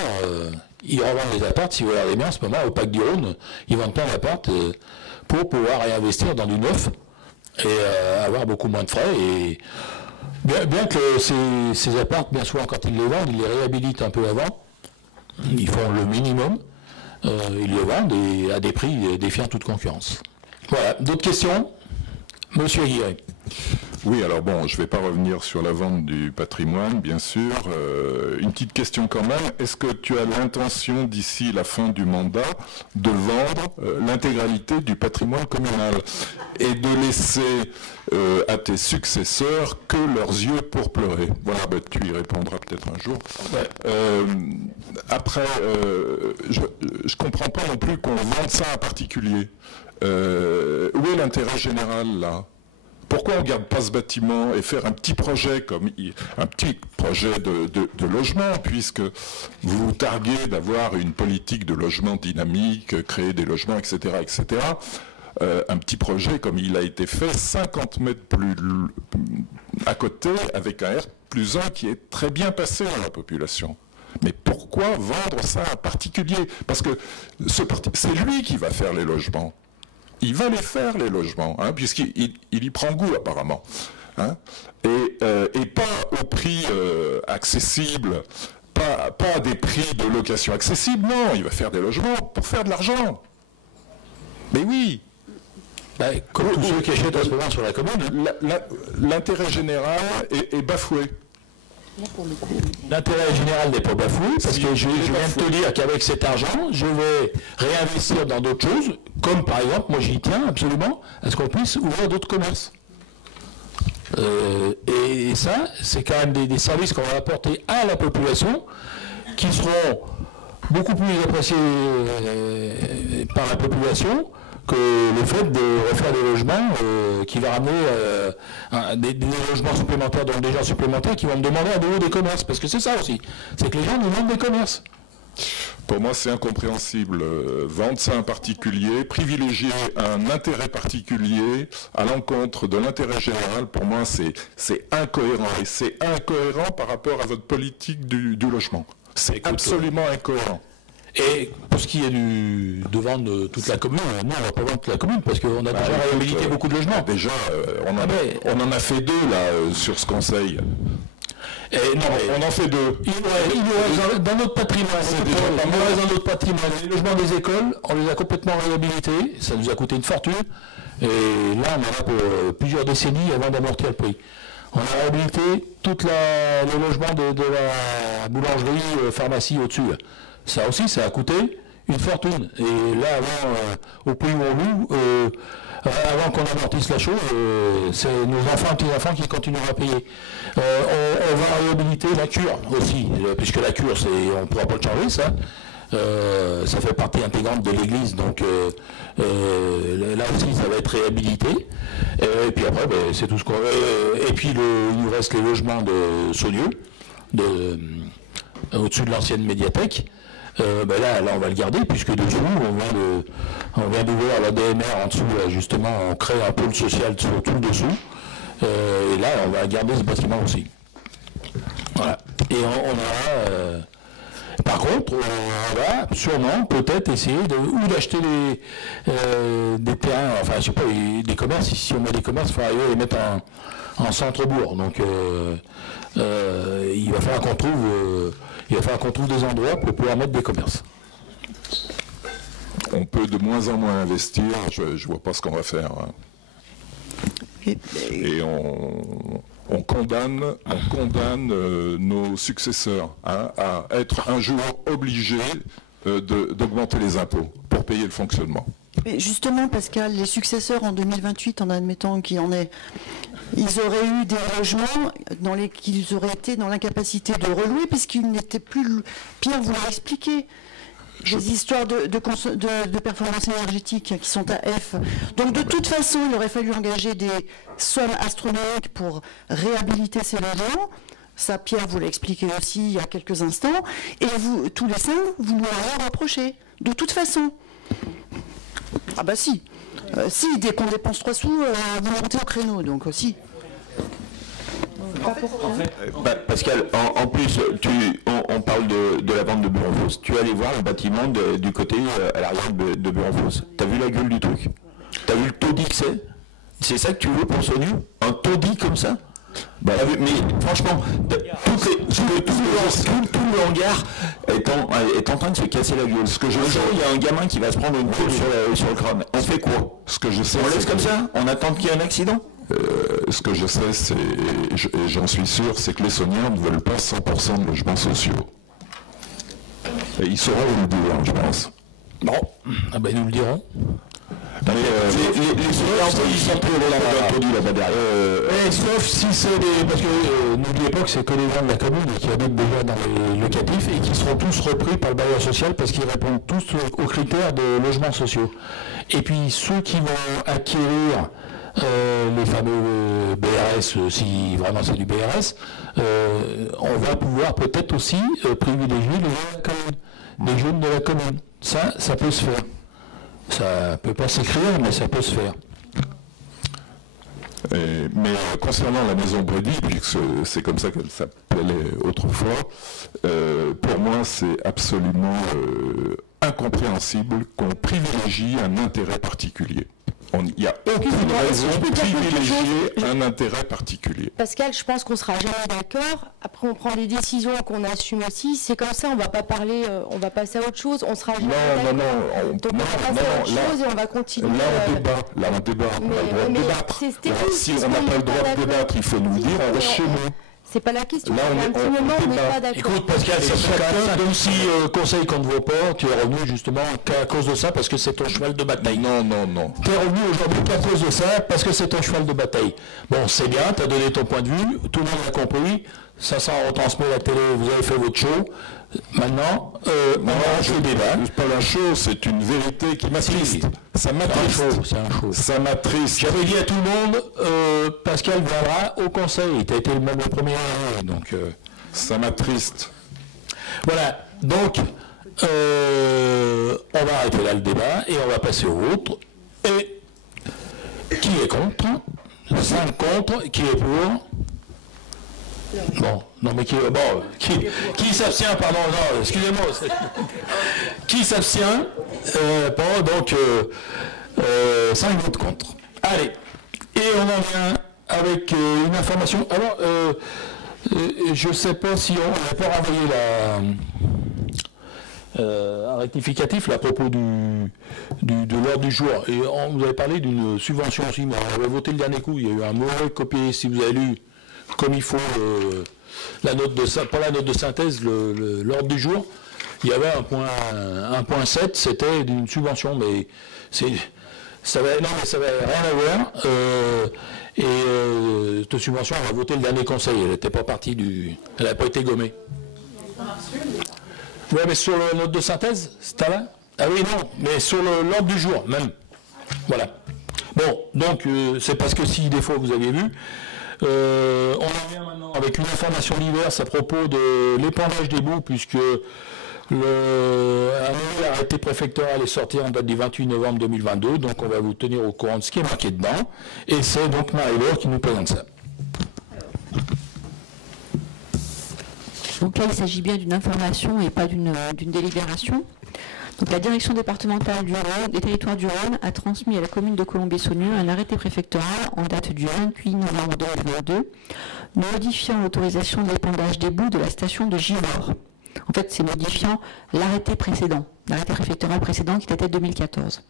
ils revendent les apparts, si vous regardez bien en ce moment, au Parc du Rhône, ils vendent plein d'apparts pour pouvoir réinvestir dans du neuf et avoir beaucoup moins de frais. Et bien que ces apparts, bien souvent, quand ils les vendent, ils les réhabilitent un peu avant. Ils font le minimum. Ils les vendent et à des prix défiant toute concurrence. Voilà. D'autres questions? Monsieur Aguirre. Oui, alors bon, je ne vais pas revenir sur la vente du patrimoine, bien sûr. Une petite question quand même. Est-ce que tu as l'intention, d'ici la fin du mandat, de vendre l'intégralité du patrimoine communal et de laisser à tes successeurs que leurs yeux pour pleurer? Voilà, tu y répondras peut-être un jour. Ouais. Après, je ne comprends pas non plus qu'on vende ça en particulier. Où est l'intérêt général, là? Pourquoi on ne garde pas ce bâtiment et faire un petit projet de logement, puisque vous vous targuez d'avoir une politique de logement dynamique, créer des logements, etc., etc. Un petit projet comme il a été fait, 50 mètres plus à côté, avec un R+1 qui est très bien passé dans la population. Mais pourquoi vendre ça en particulier? Parce que c'est lui qui va faire les logements. Il va les faire, les logements, hein, puisqu'il y prend goût, apparemment. Hein, et pas au prix accessible, pas à des prix de location accessibles, non, il va faire des logements pour faire de l'argent. Mais oui. Comme tous ceux qui achètent en ce moment sur la commune. L'intérêt général est bafoué. L'intérêt général n'est pas bafoué, parce que je viens de te dire qu'avec cet argent, je vais réinvestir dans d'autres choses, comme par exemple, moi j'y tiens absolument, à ce qu'on puisse ouvrir d'autres commerces. Et ça, c'est quand même des services qu'on va apporter à la population, qui seront beaucoup plus apprécié par la population que le fait de refaire des logements qui va ramener des logements supplémentaires, donc des gens supplémentaires qui vont me demander à nouveau des commerces, parce que c'est ça aussi, c'est que les gens nous demandent des commerces. Pour moi, c'est incompréhensible. Vendre ça à un particulier, privilégier un intérêt particulier à l'encontre de l'intérêt général, pour moi, c'est incohérent. Et c'est incohérent par rapport à votre politique du logement. C'est absolument incohérent. Et pour ce qui est de vendre toute la commune, non, on ne va pas vendre toute la commune, parce qu'on a déjà réhabilité beaucoup de logements. Déjà, on en a fait 2 là, sur ce conseil. Et non, on en fait 2. Il nous reste dans notre patrimoine. Dans notre patrimoine. Les logements des écoles, on les a complètement réhabilités. Ça nous a coûté une fortune. Et là, on en a pour plusieurs décennies avant d'amortir le prix. On a réhabilité tous les logements de la boulangerie, pharmacie au-dessus. Ça aussi, ça a coûté une fortune. Et là, avant, au prix où on loue, avant qu'on amortisse la chose, c'est nos enfants et petits-enfants qui continueront à payer. On va réhabiliter la cure aussi, puisque la cure, on ne pourra pas le changer, ça. Ça fait partie intégrante de l'église, donc là aussi, ça va être réhabilité. Et puis après, c'est tout ce qu'on... et puis, il nous reste les logements de Saunieux, au-dessus de l'ancienne médiathèque. Là, on va le garder, puisque dessous, on vient d'ouvrir la DMR en dessous, là, justement, on crée un pôle social sur tout le dessous. Et là, on va garder ce bâtiment aussi. Voilà. Et on aura... par contre, on va sûrement peut-être essayer d'acheter des terrains, enfin, je sais pas, des commerces. Si on met des commerces, il faut arriver à les mettre en centre-bourg. Donc, il va falloir qu'on trouve des endroits pour pouvoir mettre des commerces. On peut de moins en moins investir, je vois pas ce qu'on va faire. Hein. Et on condamne nos successeurs à être un jour obligés d'augmenter les impôts pour payer le fonctionnement. Mais justement, Pascal, les successeurs en 2028, en admettant qu'il y en ait, ils auraient eu des logements dans lesquels ils auraient été dans l'incapacité de relouer, puisqu'ils n'étaient plus... Pierre vous l'a expliqué. Des histoires de performance énergétique qui sont à F. Donc de toute façon, il aurait fallu engager des sommes astronomiques pour réhabiliter ces logements. Ça, Pierre vous l'a expliqué aussi il y a quelques instants. Et vous, tous les 5, vous nous l'avez reproché. De toute façon. Ah bah si. Si, dès qu'on dépense 3 sous, vous montez au créneau. Donc si. Pascal, en plus, on parle de la vente de Bureau-Fosse. Tu es allé voir le bâtiment du côté à l'arrière de Bureau-Fosse. T'as vu la gueule du truc? T'as vu le taudis que c'est? C'est ça que tu veux pour Saunieux? Un taudis comme ça? Mais franchement, tout le hangar est en train de se casser la gueule. Ce que je sais, il y a un gamin qui va se prendre une balle sur le crâne. On fait quoi? Ce que je sais, on laisse comme ça? On attend qu'il y ait un accident? Ce que je sais, et j'en suis sûr, c'est que les Sauniens ne veulent pas 100% de logements sociaux. Et ils sauront vous le dire, je pense. Bon, ils nous le diront. Les Sauniens, ils sont plus là-bas derrière. Sauf si c'est parce que n'oubliez pas que c'est que les gens de la commune qui habitent déjà dans les locatifs et qui seront tous repris par le bailleur social parce qu'ils répondent tous aux critères de logements sociaux. Et puis ceux qui vont acquérir les fameux BRS, si vraiment c'est du BRS, on va pouvoir peut-être aussi privilégier les jeunes de la commune. Les jeunes de la commune. Ça peut se faire. Ça peut pas s'écrire, mais ça peut se faire. Mais concernant la maison Brady, puisque c'est comme ça qu'elle s'appelait autrefois, pour moi c'est absolument incompréhensible qu'on privilégie un intérêt particulier. Il n'y a aucune raison de privilégier un intérêt particulier. Pascal, je pense qu'on ne sera jamais d'accord. Après, on prend des décisions qu'on assume aussi. C'est comme ça, on ne va pas parler, on va passer à autre chose. On sera jamais d'accord. Donc on va passer à autre chose et on va continuer. Là, on débat. On a le droit de débattre. Alors, si on n'a pas le droit de débattre, il faut nous le dire, on reste chez nous. C'est pas la question. Là, un petit moment, on n'est pas d'accord. Écoute, Pascal, ça fait quand même si conseil qu'on ne voit pas, tu es revenu justement qu'à cause de ça, parce que c'est ton cheval de bataille. Non. Tu es revenu aujourd'hui qu'à cause de ça, parce que c'est ton cheval de bataille. Bon, c'est bien, tu as donné ton point de vue, tout le monde a compris, ça s'en retransmet à la télé, vous avez fait votre show, Maintenant, je débat. C'est pas la chose, c'est une vérité qui m'attriste. Ça m'attriste. Ça m'attriste. J'avais dit à tout le monde, Pascal viendra au conseil. Tu as été même le premier année, donc... Ça m'attriste. Voilà, donc, on va arrêter là le débat et on va passer au autre. Et qui est contre? 5 contre, qui est pour? Bon, non mais qui s'abstient, pardon, non, excusez-moi. Qui s'abstient? Bon, donc 5 votes contre. Allez, et on en vient avec une information. Alors, je ne sais pas si on n'a pas renvoyé un rectificatif là, à propos de l'ordre du jour. Et vous avez parlé d'une subvention aussi, mais on avait voté le dernier coup. Il y a eu un mauvais copié, si vous avez lu comme il faut la note de pas la note de synthèse, l'ordre du jour. Il y avait un point 7, c'était d'une subvention, mais ça n'avait rien à voir. Cette subvention, on a voté le dernier conseil, elle n'était pas partie elle n'a pas été gommée. Oui, mais sur la note de synthèse, c'était là? Ah oui, non, mais sur l'ordre du jour, même. Voilà. Bon, donc, c'est parce que si des fois vous aviez vu, on en vient maintenant avec une information diverse à propos de l'épandage des boues, puisque un nouvel arrêté préfectoral est sorti en date du 28 novembre 2022, donc on va vous tenir au courant de ce qui est marqué dedans, et c'est donc Marie-Laure qui nous présente ça. Donc là, il s'agit bien d'une information et pas d'une délibération. Donc la direction départementale des territoires du Rhône a transmis à la commune de Colombier-Saunieux un arrêté préfectoral en date du 28 novembre 2022, modifiant l'autorisation de l'épandage des boues de la station de Givors. En fait, c'est modifiant l'arrêté préfectoral précédent qui datait de 2014.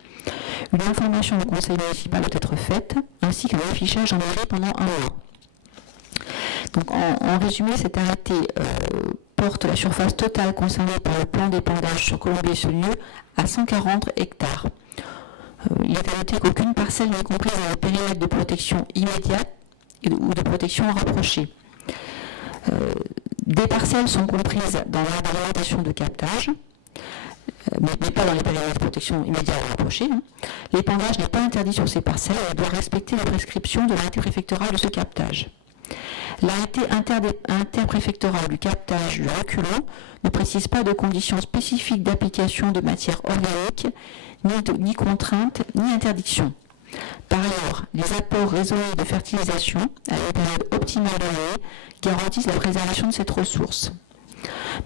Une information au conseil municipal doit être faite, ainsi qu'un affichage en mairie pendant un mois. Donc, en résumé, cet arrêté porte la surface totale concernée par le plan d'épandage sur Colombier-Saunieux à 140 hectares. Il est à noter qu'aucune parcelle n'est comprise dans le périmètre de protection immédiate ou de protection rapprochée. Des parcelles sont comprises dans l'alimentation de captage, mais pas dans les périmètres de protection immédiate ou rapprochée. L'épandage n'est pas interdit sur ces parcelles et doit respecter les prescriptions de l'arrêté préfectoral de ce captage. L'arrêté interpréfectoral du captage du reculon ne précise pas de conditions spécifiques d'application de matière organique, ni contraintes, ni interdictions. Par ailleurs, les apports raisonnés de fertilisation à une période optimale de l'année garantissent la préservation de cette ressource.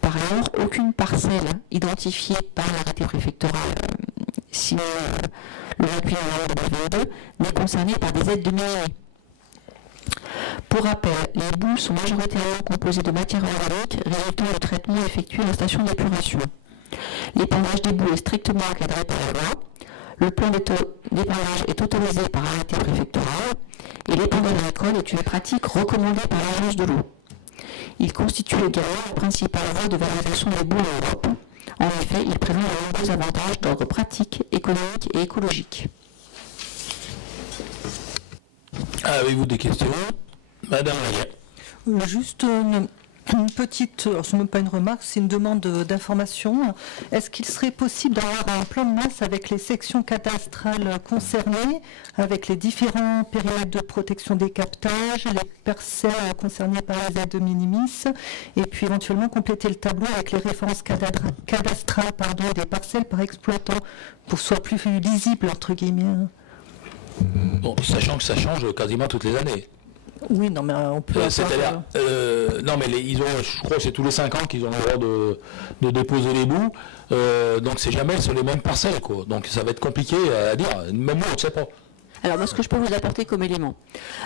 Par ailleurs, aucune parcelle identifiée par l'arrêté préfectoral signé le 28 novembre 2022 n'est concernée par des aides de minier. Pour rappel, les boues sont majoritairement composées de matière organique résultant du traitement effectué à la station d'épuration. L'épandage des boues est strictement encadré par la loi. Le plan d'épandage est autorisé par arrêté préfectoral et l'épandage agricole est une pratique recommandée par l'Agence de l'eau. Il constitue également la principale voie de valorisation des boues en Europe. En effet, il présente de nombreux avantages d'ordre pratique, économique et écologique. Avez-vous des questions? Madame Laguerre. Juste une petite, alors ce n'est même pas une remarque, c'est une demande d'information. Est-ce qu'il serait possible d'avoir un plan de masse avec les sections cadastrales concernées, avec les différents périmètres de protection des captages, les parcelles concernées par les aides de minimis, et puis éventuellement compléter le tableau avec les références cadastrales des parcelles par exploitant, pour que ce soit plus lisible, entre guillemets. Bon, sachant que ça change quasiment toutes les années. Oui, non, mais on peut... C'est-à-dire, non, mais ils ont, je crois que c'est tous les 5 ans qu'ils ont le droit de déposer les boues, donc c'est jamais sur les mêmes parcelles, quoi. Donc ça va être compliqué à dire, même moi on ne sait pas. Alors moi, ce que je peux vous apporter comme élément,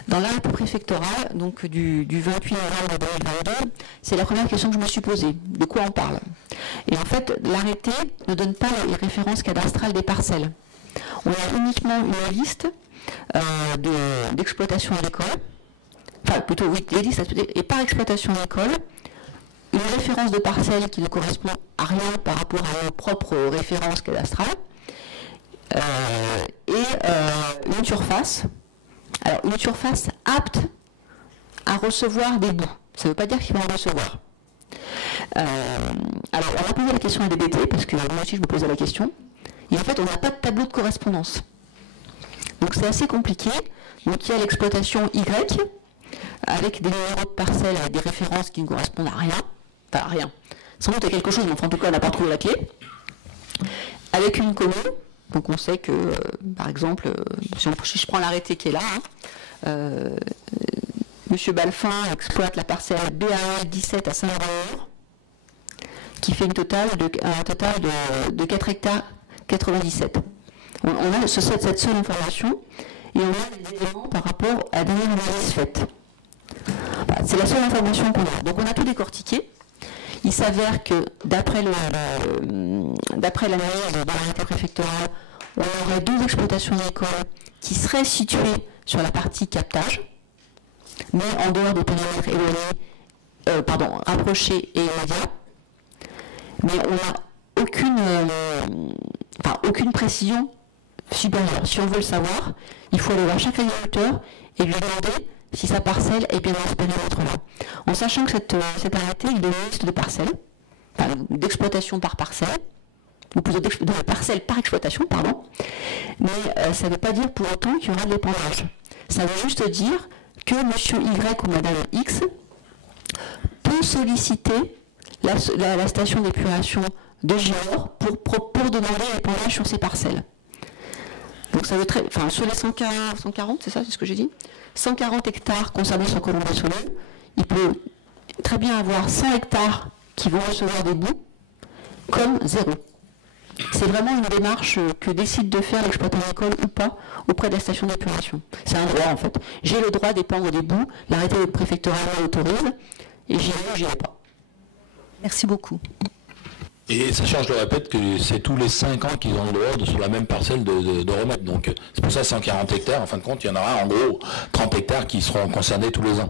dans l'arrêté préfectoral, donc du 28 novembre 2022, c'est la première question que je me suis posée, de quoi on parle. Et en fait, l'arrêté ne donne pas les références cadastrales des parcelles. On a uniquement une liste d'exploitation agricole, enfin plutôt oui, les listes, et par exploitation agricole, une référence de parcelle qui ne correspond à rien par rapport à nos propres références cadastrales, et une surface. Alors une surface apte à recevoir des boues. Ça ne veut pas dire qu'il va en recevoir. Alors, on a posé la question à DBT, parce que moi aussi je me posais la question. Et en fait, on n'a pas de tableau de correspondance. Donc c'est assez compliqué. Donc il y a l'exploitation Y, avec des numéros de parcelles, avec des références qui ne correspondent à rien. Enfin, à rien. Sans doute à quelque chose, mais enfin, en tout cas, on n'a pas trouvé la clé. Avec une commune. Donc on sait que, par exemple, si je prends l'arrêté qui est là, M. Balfin exploite la parcelle BA 17 à Saint-Laurent, qui fait un total de 4 hectares 97. On a cette seule information et on a des éléments par rapport à la dernière analyse faite. Voilà, c'est la seule information qu'on a. Donc on a tout décortiqué. Il s'avère que d'après l'analyse de l'arrêté préfectoral, on aurait 12 exploitations agricoles qui seraient situées sur la partie captage, mais en dehors des périmètres éloignés, rapprochés et immédiats. Mais on n'a aucune précision supérieure. Si on veut le savoir, il faut aller voir chaque agriculteur et lui demander si sa parcelle est bien dans ce périmètre-là. En sachant que cet arrêté, il donne une liste de parcelles, d'exploitation par parcelle, ou plutôt de parcelle par exploitation, pardon, mais ça ne veut pas dire pour autant qu'il y aura de l'épandage. Ça veut juste dire que monsieur Y ou madame X peut solliciter la station d'épuration de Gior pour demander l'épandage sur ces parcelles. Donc ça veut sur les 140, c'est ça, c'est ce que j'ai dit, 140 hectares concernés sur Colombey-Soleil, il peut très bien avoir 100 hectares qui vont recevoir des boues, comme 0. C'est vraiment une démarche que décide de faire l'exploitant agricole ou pas auprès de la station d'épuration. C'est un droit en fait. J'ai le droit d'épandre des boues, l'arrêté préfectoral l'autorise, et j'y vais ou j'y vais pas. Merci beaucoup. Et sachant, je le répète, que c'est tous les 5 ans qu'ils ont le droit sur la même parcelle de remettre. Donc c'est pour ça 140 hectares, en fin de compte, il y en aura en gros 30 hectares qui seront concernés tous les ans.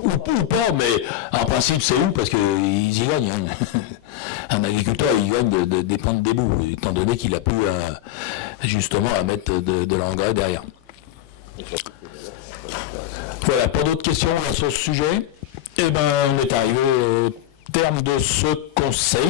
Ou pas, mais en principe c'est où, parce qu'ils y gagnent. Hein. Un agriculteur, il gagne de dépendre des boues, étant donné qu'il a plus justement à mettre de l'engrais derrière. Voilà, pour d'autres questions sur ce sujet, on est arrivé au terme de ce conseil.